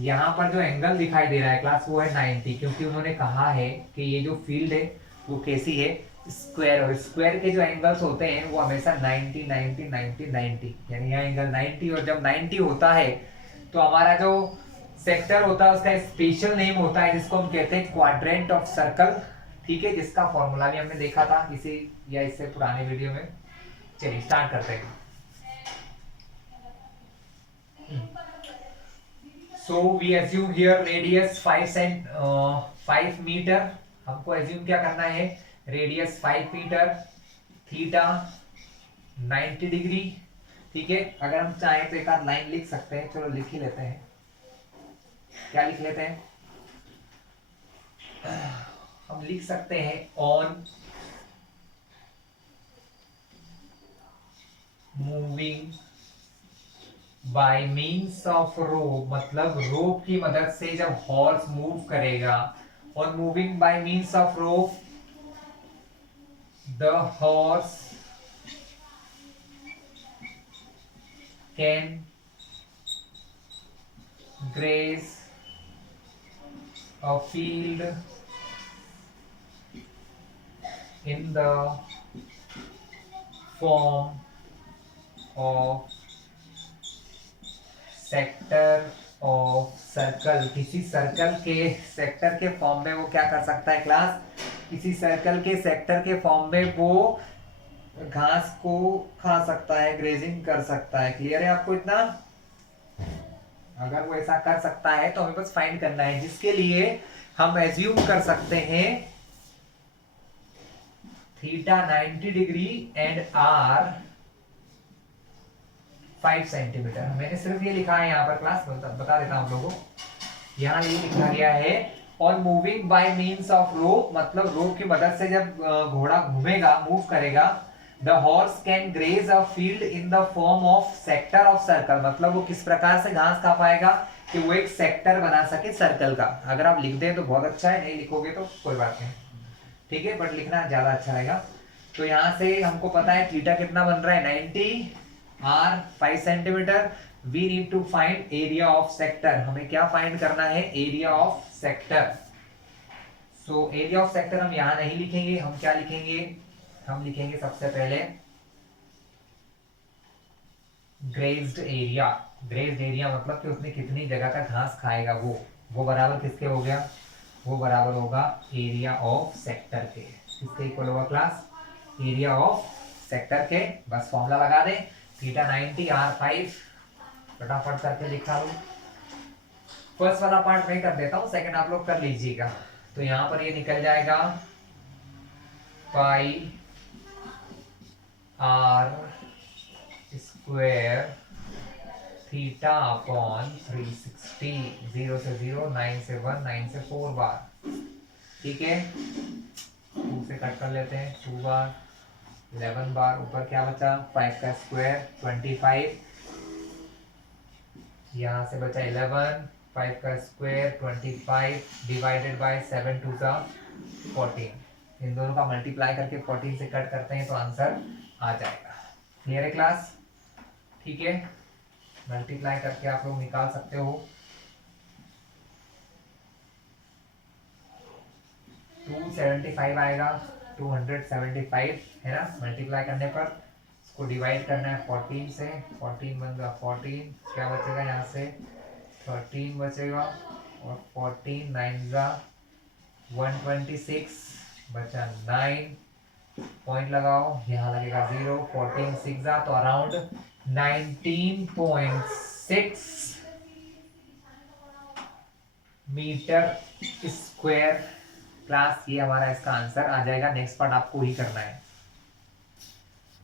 यहाँ पर जो एंगल दिखाई दे रहा है क्लास, वो है 90, क्योंकि उन्होंने कहा है कि ये जो फील्ड है वो कैसी है, स्क्वायर। और स्क्वायर के जो एंगल्स होते हैं वो हमेशा 90 90 90 90, यानी यहाँ एंगल 90, और जब 90 होता है तो हमारा जो सेक्टर होता है उसका स्पेशल नेम होता है, जिसको हम कहते हैं क्वाड्रेंट ऑफ सर्कल, ठीक है, जिसका फॉर्मूला भी हमने देखा था इसी या इससे पुराने वीडियो में। चलिए स्टार्ट करते हैं। So we assume here radius 5 metre. हमको assume क्या करना है, रेडियस 5 मीटर, थीटा 90 डिग्री, ठीक है। अगर हम चाहें तो एक आध लाइन लिख सकते हैं, चलो लिख ही लेते हैं। क्या लिख लेते हैं, हम लिख सकते हैं on moving by means of रोप, मतलब रोप की मदद से जब हॉर्स मूव करेगा। और moving by means of rope, the horse can graze a field in the form of sector of circle. किसी सर्कल के सेक्टर के फॉर्म में वो क्या कर सकता है क्लास, किसी सर्कल के सेक्टर के फॉर्म में वो घास को खा सकता है, ग्रेजिंग कर सकता है। क्लियर है आपको इतना। अगर वो ऐसा कर सकता है तो हमें बस फाइंड करना है, जिसके लिए हम एज्यूम कर सकते हैं theta 90 degree and r 5 centimetre. मैंने सिर्फ ये लिखा है यहाँ पर क्लास, बता देता हूँ आप लोगों को। यहाँ ये लिखा गया है on moving by means of रोप, मतलब रोप की मदद से जब घोड़ा घूमेगा, मूव करेगा, the horse can graze a field in the form of sector of circle. मतलब वो किस प्रकार से घास खा पाएगा कि वो एक सेक्टर बना सके सर्कल का। अगर आप लिख दें तो बहुत अच्छा है, नहीं लिखोगे तो कोई बात नहीं, ठीक है, बट लिखना ज्यादा अच्छा रहेगा। तो यहाँ से हमको पता है थीटा कितना बन रहा है 90, r 5 centimetre. We need to find area of sector. हमें क्या फाइंड करना है, area of sector. So area of sector हम यहां नहीं लिखेंगे, हम क्या लिखेंगे, हम लिखेंगे सबसे पहले ग्रेज्ड एरिया। ग्रेज्ड एरिया मतलब कि उसने कितनी जगह का घास खाएगा, वो बराबर किसके हो गया, वो बराबर होगा एरिया ऑफ सेक्टर के। किसके इक्वल होगा क्लास, एरिया ऑफ सेक्टर के। बस फॉर्मूला लगा दें, थीटा 90 आर 5, फटाफट करके लिखा लो। फर्स्ट वाला पार्ट मैं कर देता हूं, सेकंड आप लोग कर लीजिएगा। तो यहां पर ये निकल जाएगा पाई आर स्क्वायर थीटा अपॉन 360, 0 से 0, 9 से 1, 9 से 4 बार। ठीक है, 2 से कट कर लेते हैं, 2 बार, 11 बार। ऊपर क्या बचा, 5 का स्क्वायर 25, यहाँ से बचा 11, 5 का स्क्वायर 25 डिवाइडेड बाय 7 2 का 14। इन दोनों का मल्टीप्लाई करके 14 से कट करते हैं तो आंसर आ जाएगा। क्लियर है क्लास? ठीक है, मल्टीप्लाई करके आप लोग निकाल सकते हो। 275 आएगा, 275 है ना। मल्टीप्लाई करने पर इसको डिवाइड करना है 14 से, 14 बन गया 14, क्या बचेगा यहाँ से 13 बचेगा, और 14 9 जा 126, बचा 9, पॉइंट लगाओ, यहाँ लगेगा 0, 14 6 जा तो अराउंड 19.6 मीटर स्क्वायर। क्लास ये हमारा इसका आंसर आ जाएगा। नेक्स्ट पार्ट आपको ही करना है।